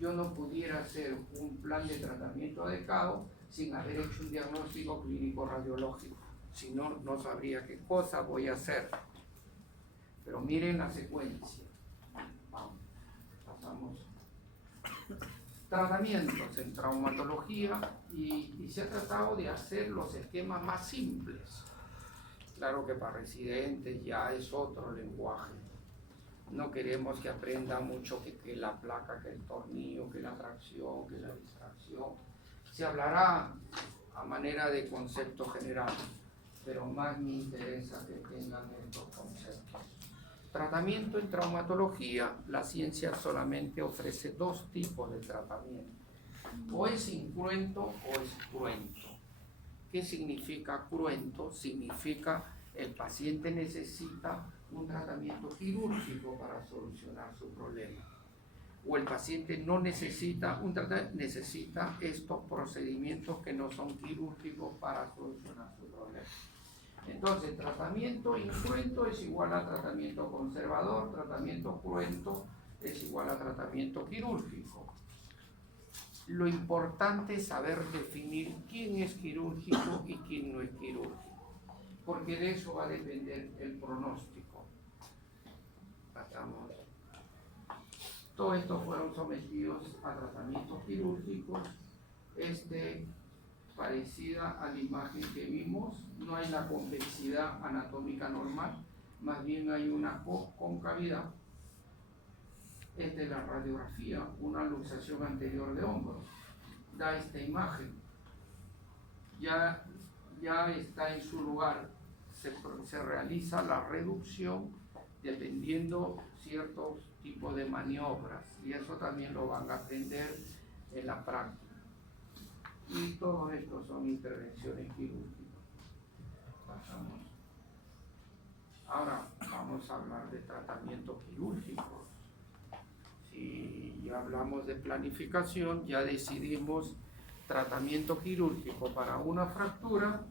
Yo no pudiera hacer un plan de tratamiento adecuado sin haber hecho un diagnóstico clínico radiológico. Si no, no sabría qué cosa voy a hacer. Pero miren la secuencia. Vamos, pasamos. Tratamientos en traumatología y se ha tratado de hacer los esquemas más simples. Claro que para residentes ya es otro lenguaje. No queremos que aprenda mucho que la placa, que el tornillo, que la tracción, que la distracción. Se hablará a manera de concepto general, pero más me interesa que tengan estos conceptos. Tratamiento en traumatología, la ciencia solamente ofrece dos tipos de tratamiento. O es incruento o es cruento. ¿Qué significa cruento? Significa el paciente necesita un tratamiento quirúrgico para solucionar su problema. O el paciente no necesita un tratamiento, necesita estos procedimientos que no son quirúrgicos para solucionar su problema. Entonces, tratamiento incruento es igual a tratamiento conservador, tratamiento cruento es igual a tratamiento quirúrgico. Lo importante es saber definir quién es quirúrgico y quién no es quirúrgico, porque de eso va a depender el pronóstico. Pasamos. Todos estos fueron sometidos a tratamientos quirúrgicos. Este parecida a la imagen que vimos, no hay la convexidad anatómica normal, más bien hay una concavidad. Es de la radiografía, una luxación anterior de hombro, da esta imagen. Ya está en su lugar, se realiza la reducción dependiendo ciertos tipos de maniobras, y eso también lo van a aprender en la práctica. Y todo esto son intervenciones quirúrgicas. Pasamos. Ahora vamos a hablar de tratamientos quirúrgicos. Si ya hablamos de planificación, ya decidimos tratamiento quirúrgico para una fractura,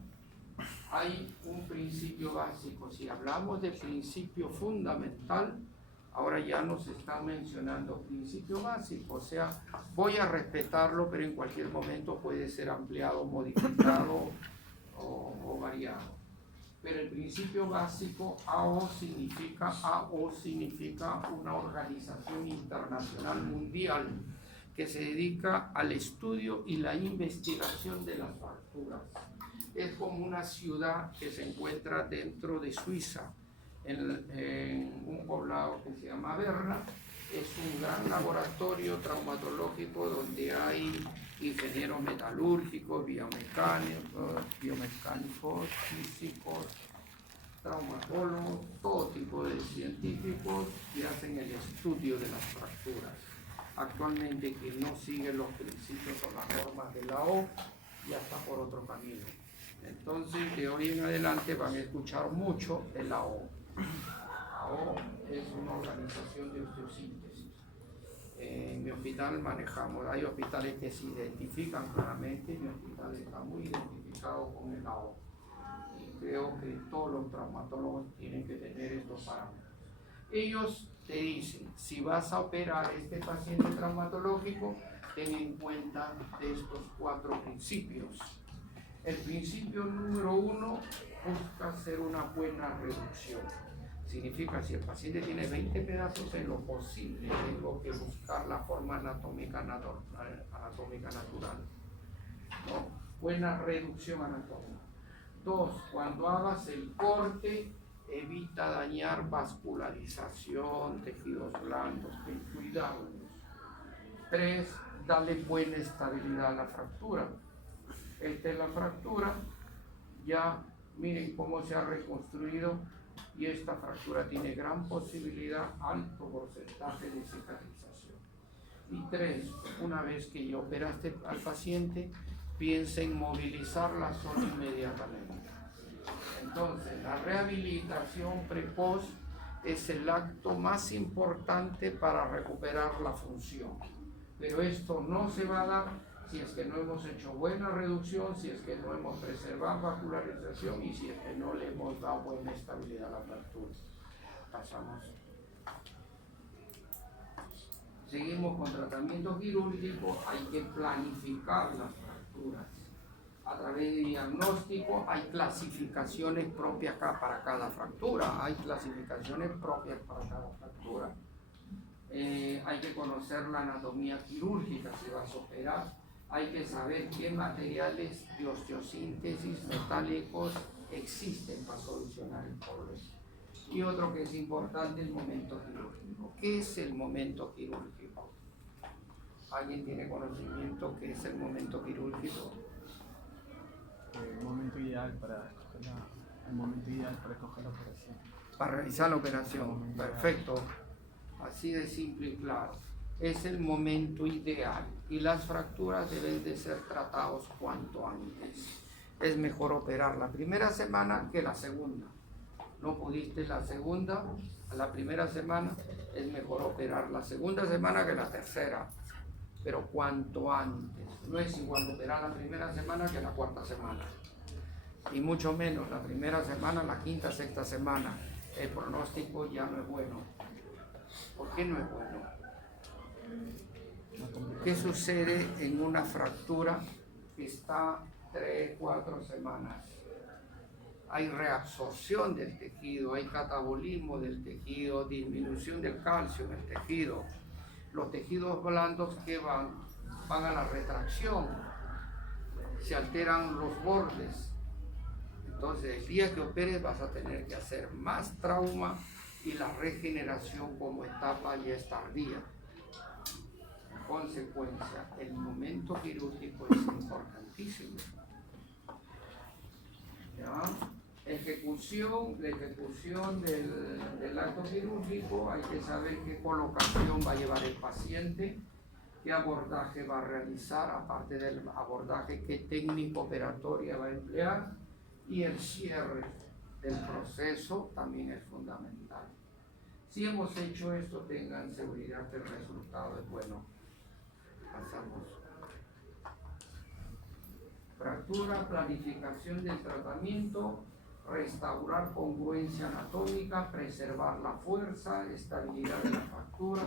hay un principio básico. Si hablamos de principio fundamental, ahora ya nos están mencionando principio básico, o sea, voy a respetarlo, pero en cualquier momento puede ser ampliado, modificado o variado. Pero el principio básico, AO significa una organización internacional mundial que se dedica al estudio y la investigación de las fracturas. Es como una ciudad que se encuentra dentro de Suiza, en un poblado que se llama Berna. Es un gran laboratorio traumatológico donde hay ingenieros metalúrgicos, biomecánicos, físicos, traumatólogos, todo tipo de científicos que hacen el estudio de las fracturas. Actualmente quien no sigue los principios o las normas de la O ya está por otro camino. Entonces, de hoy en adelante van a escuchar mucho de la O. La O es una organización de osteosíntesis. En mi hospital hay hospitales que se identifican claramente, mi hospital está muy identificado con el AO. Y creo que todos los traumatólogos tienen que tener estos parámetros. Ellos te dicen, si vas a operar a este paciente traumatológico, ten en cuenta de estos 4 principios. El principio número 1 busca hacer una buena reducción. Significa, si el paciente tiene 20 pedazos, en lo posible tengo que buscar la forma anatómica natural. ¿No? Buena reducción anatómica. 2, cuando hagas el corte, evita dañar vascularización, tejidos blandos, cuidados. 3, dale buena estabilidad a la fractura. Esta es la fractura, ya miren cómo se ha reconstruido, y esta fractura tiene gran posibilidad, alto porcentaje de cicatrización. Y 3, una vez que ya operaste al paciente, piensa en movilizar la zona inmediatamente. Entonces, la rehabilitación precoz es el acto más importante para recuperar la función. Pero esto no se va a dar si es que no hemos hecho buena reducción, si es que no hemos preservado vascularización y si es que no le hemos dado buena estabilidad a la fractura. Pasamos. Seguimos con tratamiento quirúrgico. Hay que planificar las fracturas. A través de diagnóstico hay clasificaciones propias para cada fractura. Hay clasificaciones propias para cada fractura. Hay que conocer la anatomía quirúrgica si vas a operar. Hay que saber qué materiales de osteosíntesis metálicos existen para solucionar el problema. Y otro que es importante, el momento quirúrgico. ¿Qué es el momento quirúrgico? ¿Alguien tiene conocimiento qué es el momento quirúrgico? El momento ideal para escoger la operación. Para realizar la operación. Perfecto. Así de simple y claro. Es el momento ideal y las fracturas deben de ser tratados cuanto antes. Es mejor operar la primera semana que la segunda. No pudiste la segunda, la primera semana, es mejor operar la segunda semana que la tercera, pero cuanto antes. No es igual operar la primera semana que la cuarta semana, y mucho menos la primera semana, la quinta, sexta semana. El pronóstico ya no es bueno. ¿Por qué no es bueno? ¿Qué sucede en una fractura que está 3, 4 semanas? Hay reabsorción del tejido, hay catabolismo del tejido, disminución del calcio en el tejido. Los tejidos blandos que van a la retracción. se alteran los bordes. Entonces, el día que operes vas a tener que hacer más trauma y la regeneración como etapa ya es tardía. En consecuencia, el momento quirúrgico es importantísimo. ¿Ya? La ejecución del acto quirúrgico, hay que saber qué colocación va a llevar el paciente, qué abordaje va a realizar, aparte del abordaje, qué técnica operatoria va a emplear, y el cierre del proceso también es fundamental. Si hemos hecho esto, tengan seguridad que el resultado es bueno. Pasamos. Fractura, planificación del tratamiento, restaurar congruencia anatómica, preservar la fuerza, estabilidad de la fractura,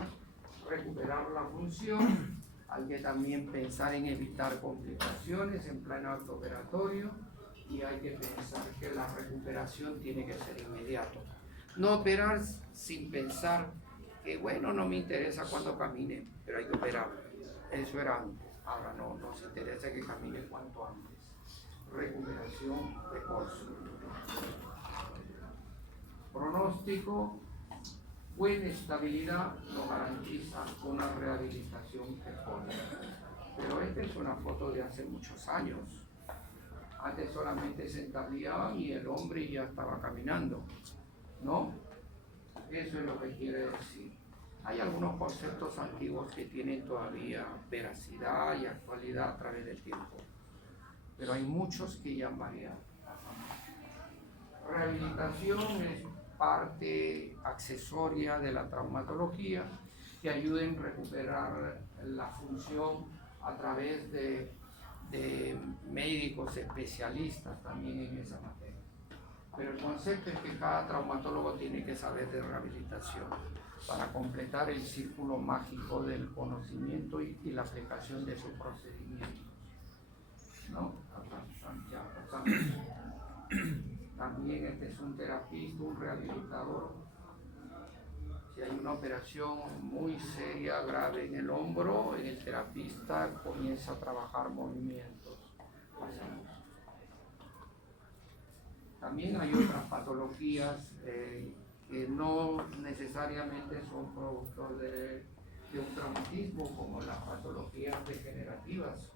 recuperar la función. Hay que también pensar en evitar complicaciones en pleno acto operatorio y hay que pensar que la recuperación tiene que ser inmediata. No operar sin pensar que bueno, no me interesa cuando camine, pero hay que operar. Eso era antes. Ahora no, nos interesa que camine cuanto antes. Recuperación precoz. Pronóstico, buena estabilidad nos garantiza una rehabilitación precoz. Pero esta es una foto de hace muchos años. Antes solamente se entabliaban y el hombre ya estaba caminando, ¿no? Eso es lo que quiere decir. Hay algunos conceptos antiguos que tienen todavía veracidad y actualidad a través del tiempo, pero hay muchos que ya han variado. Rehabilitación es parte accesoria de la traumatología que ayuda en recuperar la función a través de médicos especialistas también en esa materia. Pero el concepto es que cada traumatólogo tiene que saber de rehabilitación para completar el círculo mágico del conocimiento y la aplicación de sus procedimientos. ¿No? Ya pasamos. También este es un terapista, un rehabilitador. Si hay una operación muy seria, grave en el hombro, el terapista comienza a trabajar movimientos. Pasamos. También hay otras patologías que no necesariamente son producto de un traumatismo, como las patologías degenerativas,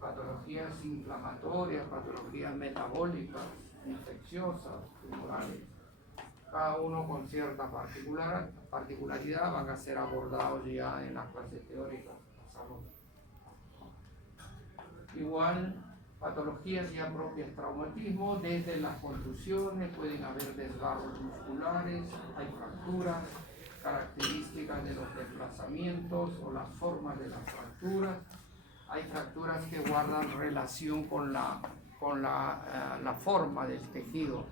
patologías inflamatorias, patologías metabólicas, infecciosas, tumorales. Cada uno con cierta particularidad van a ser abordados ya en las clases teóricas. Pasamos. Igual, patologías ya propias traumatismo, desde las contusiones, pueden haber desgarros musculares, hay fracturas, características de los desplazamientos o las formas de las fracturas. Hay fracturas que guardan relación con la forma del tejido.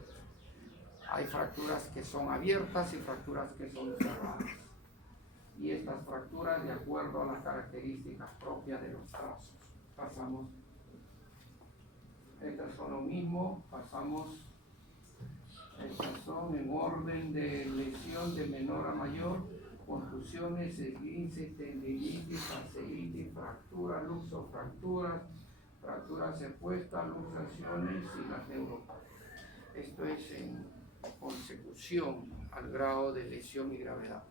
Hay fracturas que son abiertas y fracturas que son cerradas. Y estas fracturas de acuerdo a las características propias de los trazos. Pasamos. Estas son lo mismo, pasamos. Estas son en orden de lesión de menor a mayor, contusiones, esguinces, tendinitis, fasciitis, fracturas, luxofracturas, fracturas expuestas, luxaciones y las neuropatías. Esto es en consecución al grado de lesión y gravedad.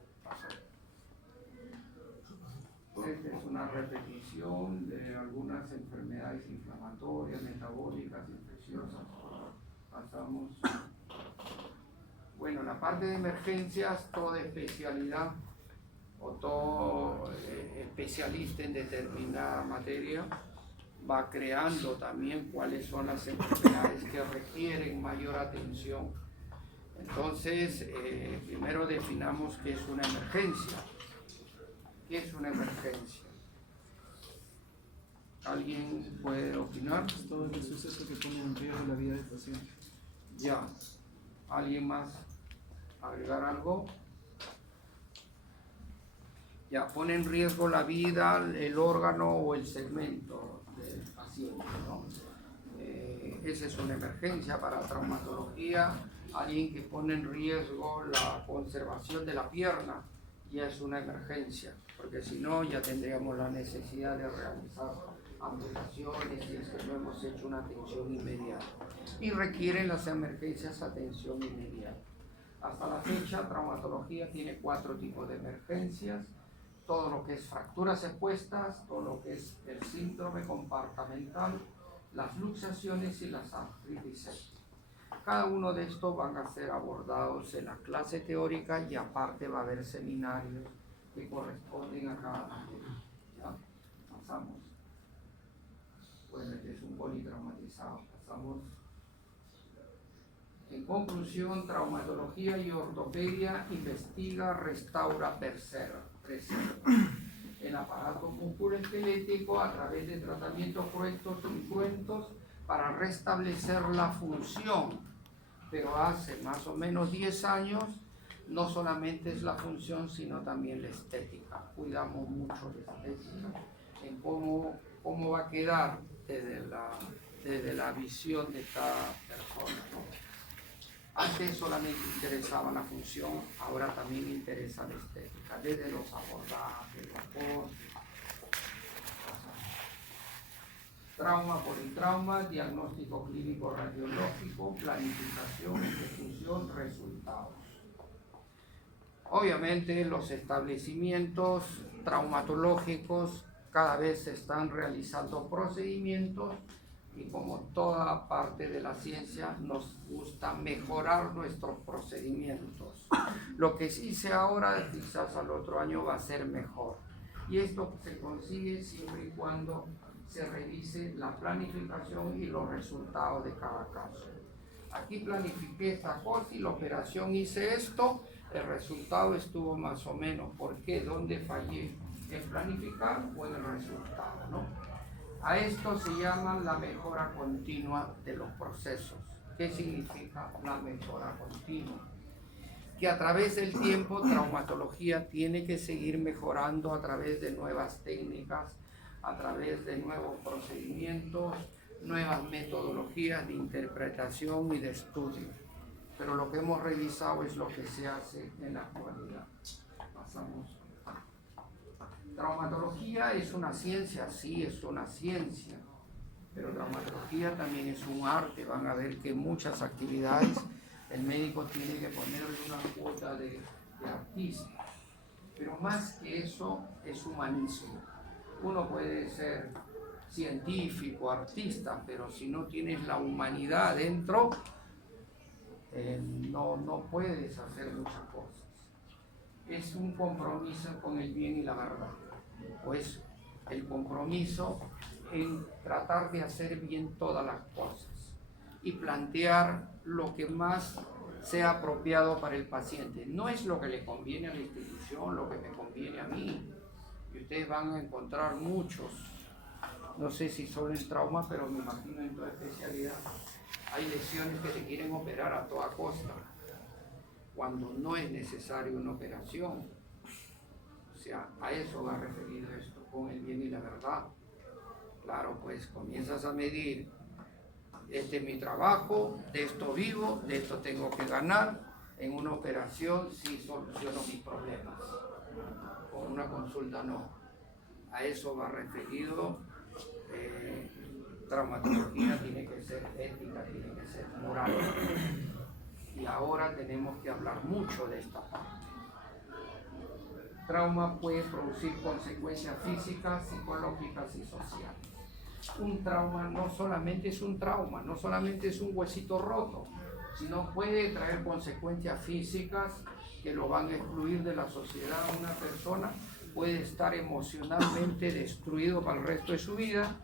Esta es una repetición de algunas enfermedades inflamatorias, metabólicas, infecciosas. Pasamos. Bueno, la parte de emergencias, toda especialidad o todo especialista en determinada materia va creando también cuáles son las enfermedades que requieren mayor atención. Entonces, primero definamos qué es una emergencia. ¿Qué es una emergencia? ¿Alguien puede opinar? Todo el suceso que pone en riesgo la vida del paciente. Ya. ¿Alguien más? ¿Agregar algo? Ya, pone en riesgo la vida, el órgano o el segmento del paciente, ¿no? Esa es una emergencia para traumatología. Alguien que pone en riesgo la conservación de la pierna ya es una emergencia, porque si no ya tendríamos la necesidad de realizar amputaciones si es que no hemos hecho una atención inmediata. Y requieren las emergencias atención inmediata. Hasta la fecha, traumatología tiene 4 tipos de emergencias: todo lo que es fracturas expuestas, todo lo que es el síndrome compartimental, las luxaciones y las artritis. Cada uno de estos van a ser abordados en la clase teórica y aparte va a haber seminarios que corresponden a cada materia. ¿Ya? Pasamos. Bueno, este es un politraumatizado. Pasamos. En conclusión, traumatología y ortopedia investiga, restaura, preserva el aparato musculoesquelético a través de tratamientos correctos y cruentos para restablecer la función. Pero hace más o menos 10 años no solamente es la función, sino también la estética. Cuidamos mucho la estética, en cómo va a quedar desde la visión de cada persona, ¿no? Antes solamente interesaba la función, ahora también interesa la estética, desde los abordajes, los cortes. Trauma, politrauma, diagnóstico clínico radiológico, planificación, ejecución, resultados. Obviamente los establecimientos traumatológicos cada vez se están realizando procedimientos y como toda parte de la ciencia nos gusta mejorar nuestros procedimientos. Lo que sí se ahora quizás al otro año va a ser mejor. Y esto se consigue siempre y cuando se revise la planificación y los resultados de cada caso. Aquí planifiqué esta cosa y la operación hice esto, el resultado estuvo más o menos. ¿Por qué? ¿Dónde fallé? ¿En planificar o en el resultado, no? A esto se llama la mejora continua de los procesos. ¿Qué significa la mejora continua? Que a través del tiempo traumatología tiene que seguir mejorando a través de nuevas técnicas, a través de nuevos procedimientos, nuevas metodologías de interpretación y de estudio. Pero lo que hemos revisado es lo que se hace en la actualidad. Pasamos. Traumatología es una ciencia, sí, es una ciencia, pero traumatología también es un arte. Van a ver que muchas actividades el médico tiene que ponerle una cuota de artista, pero más que eso es humanismo. Uno puede ser científico, artista, pero si no tienes la humanidad dentro, no puedes hacer muchas cosas. Es un compromiso con el bien y la verdad, pues el compromiso en tratar de hacer bien todas las cosas y plantear lo que más sea apropiado para el paciente. No es lo que le conviene a la institución, lo que me conviene a mí. Y ustedes van a encontrar muchos, no sé si solo en trauma, pero me imagino en toda especialidad, hay lesiones que se quieren operar a toda costa, cuando no es necesaria una operación. O sea, a eso va referido esto, con el bien y la verdad. Claro, pues comienzas a medir, este es mi trabajo, de esto vivo, de esto tengo que ganar, en una operación sí soluciono mis problemas, con una consulta no. A eso va referido. Traumatología tiene que ser ética, tiene que ser moral. Y ahora tenemos que hablar mucho de esta parte. Trauma puede producir consecuencias físicas, psicológicas y sociales. Un trauma no solamente es un trauma, no solamente es un huesito roto, sino puede traer consecuencias físicas que lo van a excluir de la sociedad. Una persona puede estar emocionalmente destruido para el resto de su vida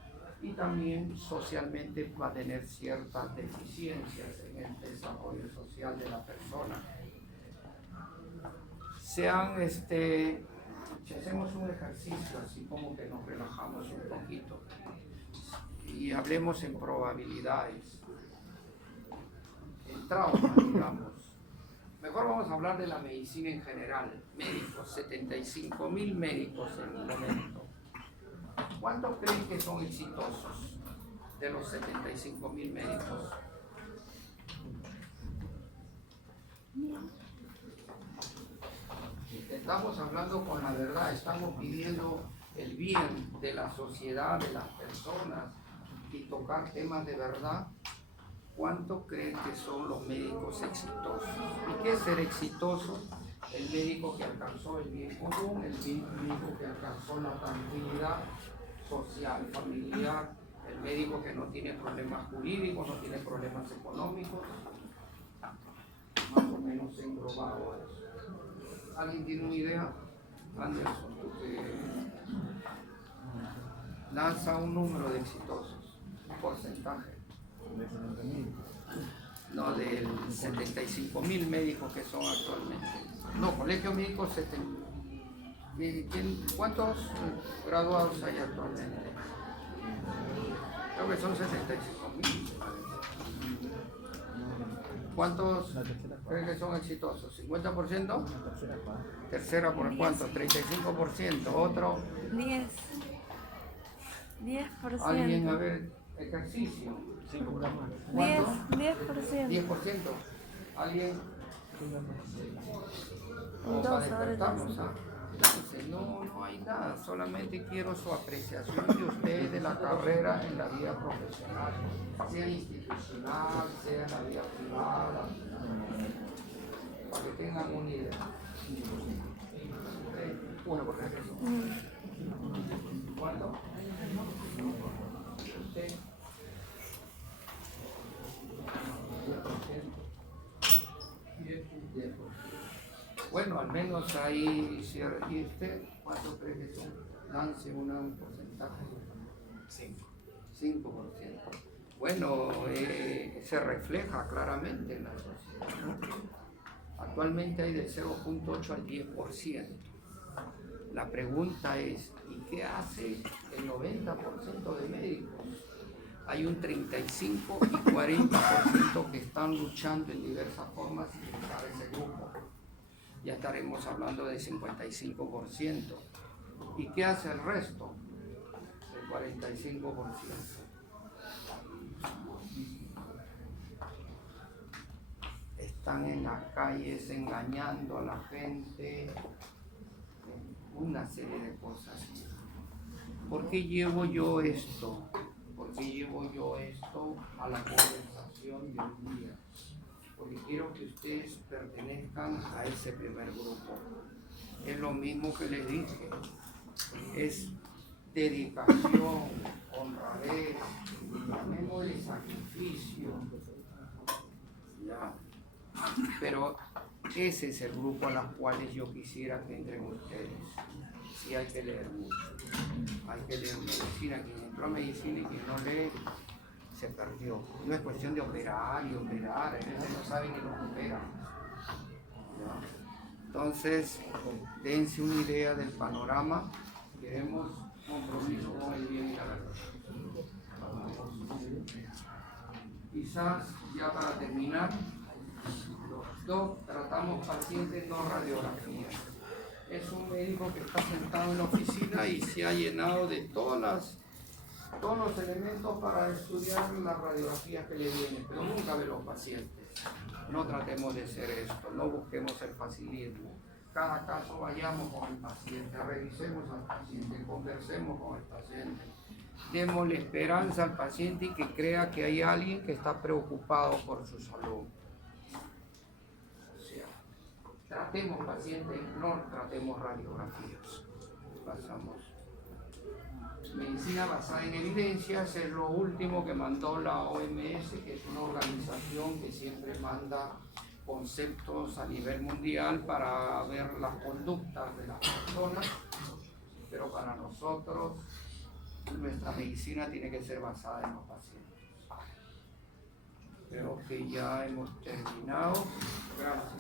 y también socialmente va a tener ciertas deficiencias en el desarrollo social de la persona. Si hacemos un ejercicio así como que nos relajamos un poquito y hablemos en probabilidades, en trauma, digamos. Mejor vamos a hablar de la medicina en general. Médicos, 75.000 médicos en el momento. ¿Cuántos creen que son exitosos de los 75.000 médicos? Estamos hablando con la verdad, estamos pidiendo el bien de la sociedad, de las personas y tocar temas de verdad, ¿cuánto creen que son los médicos exitosos? ¿Y qué es ser exitoso? El médico que alcanzó el bien común, el médico que alcanzó la tranquilidad social, familiar, el médico que no tiene problemas jurídicos, no tiene problemas económicos, más o menos englobado a eso. ¿Alguien tiene una idea? Anderson, tú que lanza un número de exitosos, un porcentaje. No, del 75.000 médicos que son actualmente. No, colegios médicos, ¿cuántos graduados hay actualmente? Creo que son 75.000. ¿Cuántos creen que son exitosos? ¿50%? Tercera, ¿por cuánto? 35%. Otro. 10%. Alguien, a ver, ejercicio. 10%. 10%. Alguien. Un 2 ahora. Despertarnos, ¿ah? Entonces, no hay nada, solamente quiero su apreciación de ustedes de la carrera en la vida profesional, sea institucional, sea en la vida privada, para que tengan una idea. Uno por ejemplo. ¿Cuánto? ¿Usted? 10%. Bueno, al menos ahí cierra. ¿Y usted cuánto cree que son? Lance un porcentaje. 5%. Bueno, se refleja claramente en la sociedad, ¿no? Actualmente hay del 0.8 al 10%. La pregunta es, ¿y qué hace el 90% de médicos? Hay un 35 y 40% que están luchando en diversas formas y para ese grupo. Ya estaremos hablando de 55%. ¿Y qué hace el resto? El 45%. Están en las calles engañando a la gente, una serie de cosas. ¿Por qué llevo yo esto? ¿Por qué llevo yo esto a la conversación de hoy día? Porque quiero que ustedes pertenezcan a ese primer grupo. Es lo mismo que les dije, es dedicación, honradez, llamémosle sacrificio, ¿ya? Pero ese es el grupo a los cuales yo quisiera que entren ustedes. Sí, hay que leer mucho, hay que leer medicina. Quien entró a medicina y quien no lee se perdió. No es cuestión de operar y operar, a veces no saben ni lo que operan. ¿Ya? Entonces, dense una idea del panorama. Queremos compromiso con el bien y la verdad. Quizás, ya para terminar, tratamos pacientes no radiografías. Es un médico que está sentado en la oficina y se ha llenado de todos los elementos para estudiar las radiografías que le vienen, pero nunca ve los pacientes. No tratemos de hacer esto, no busquemos el facilismo. Cada caso vayamos con el paciente, revisemos al paciente, conversemos con el paciente. Démosle esperanza al paciente y que crea que hay alguien que está preocupado por su salud. O sea, tratemos pacientes, no tratemos radiografías. Pasamos. Medicina basada en evidencias es lo último que mandó la OMS, que es una organización que siempre manda conceptos a nivel mundial para ver las conductas de las personas, pero para nosotros nuestra medicina tiene que ser basada en los pacientes. Creo que ya hemos terminado. Gracias.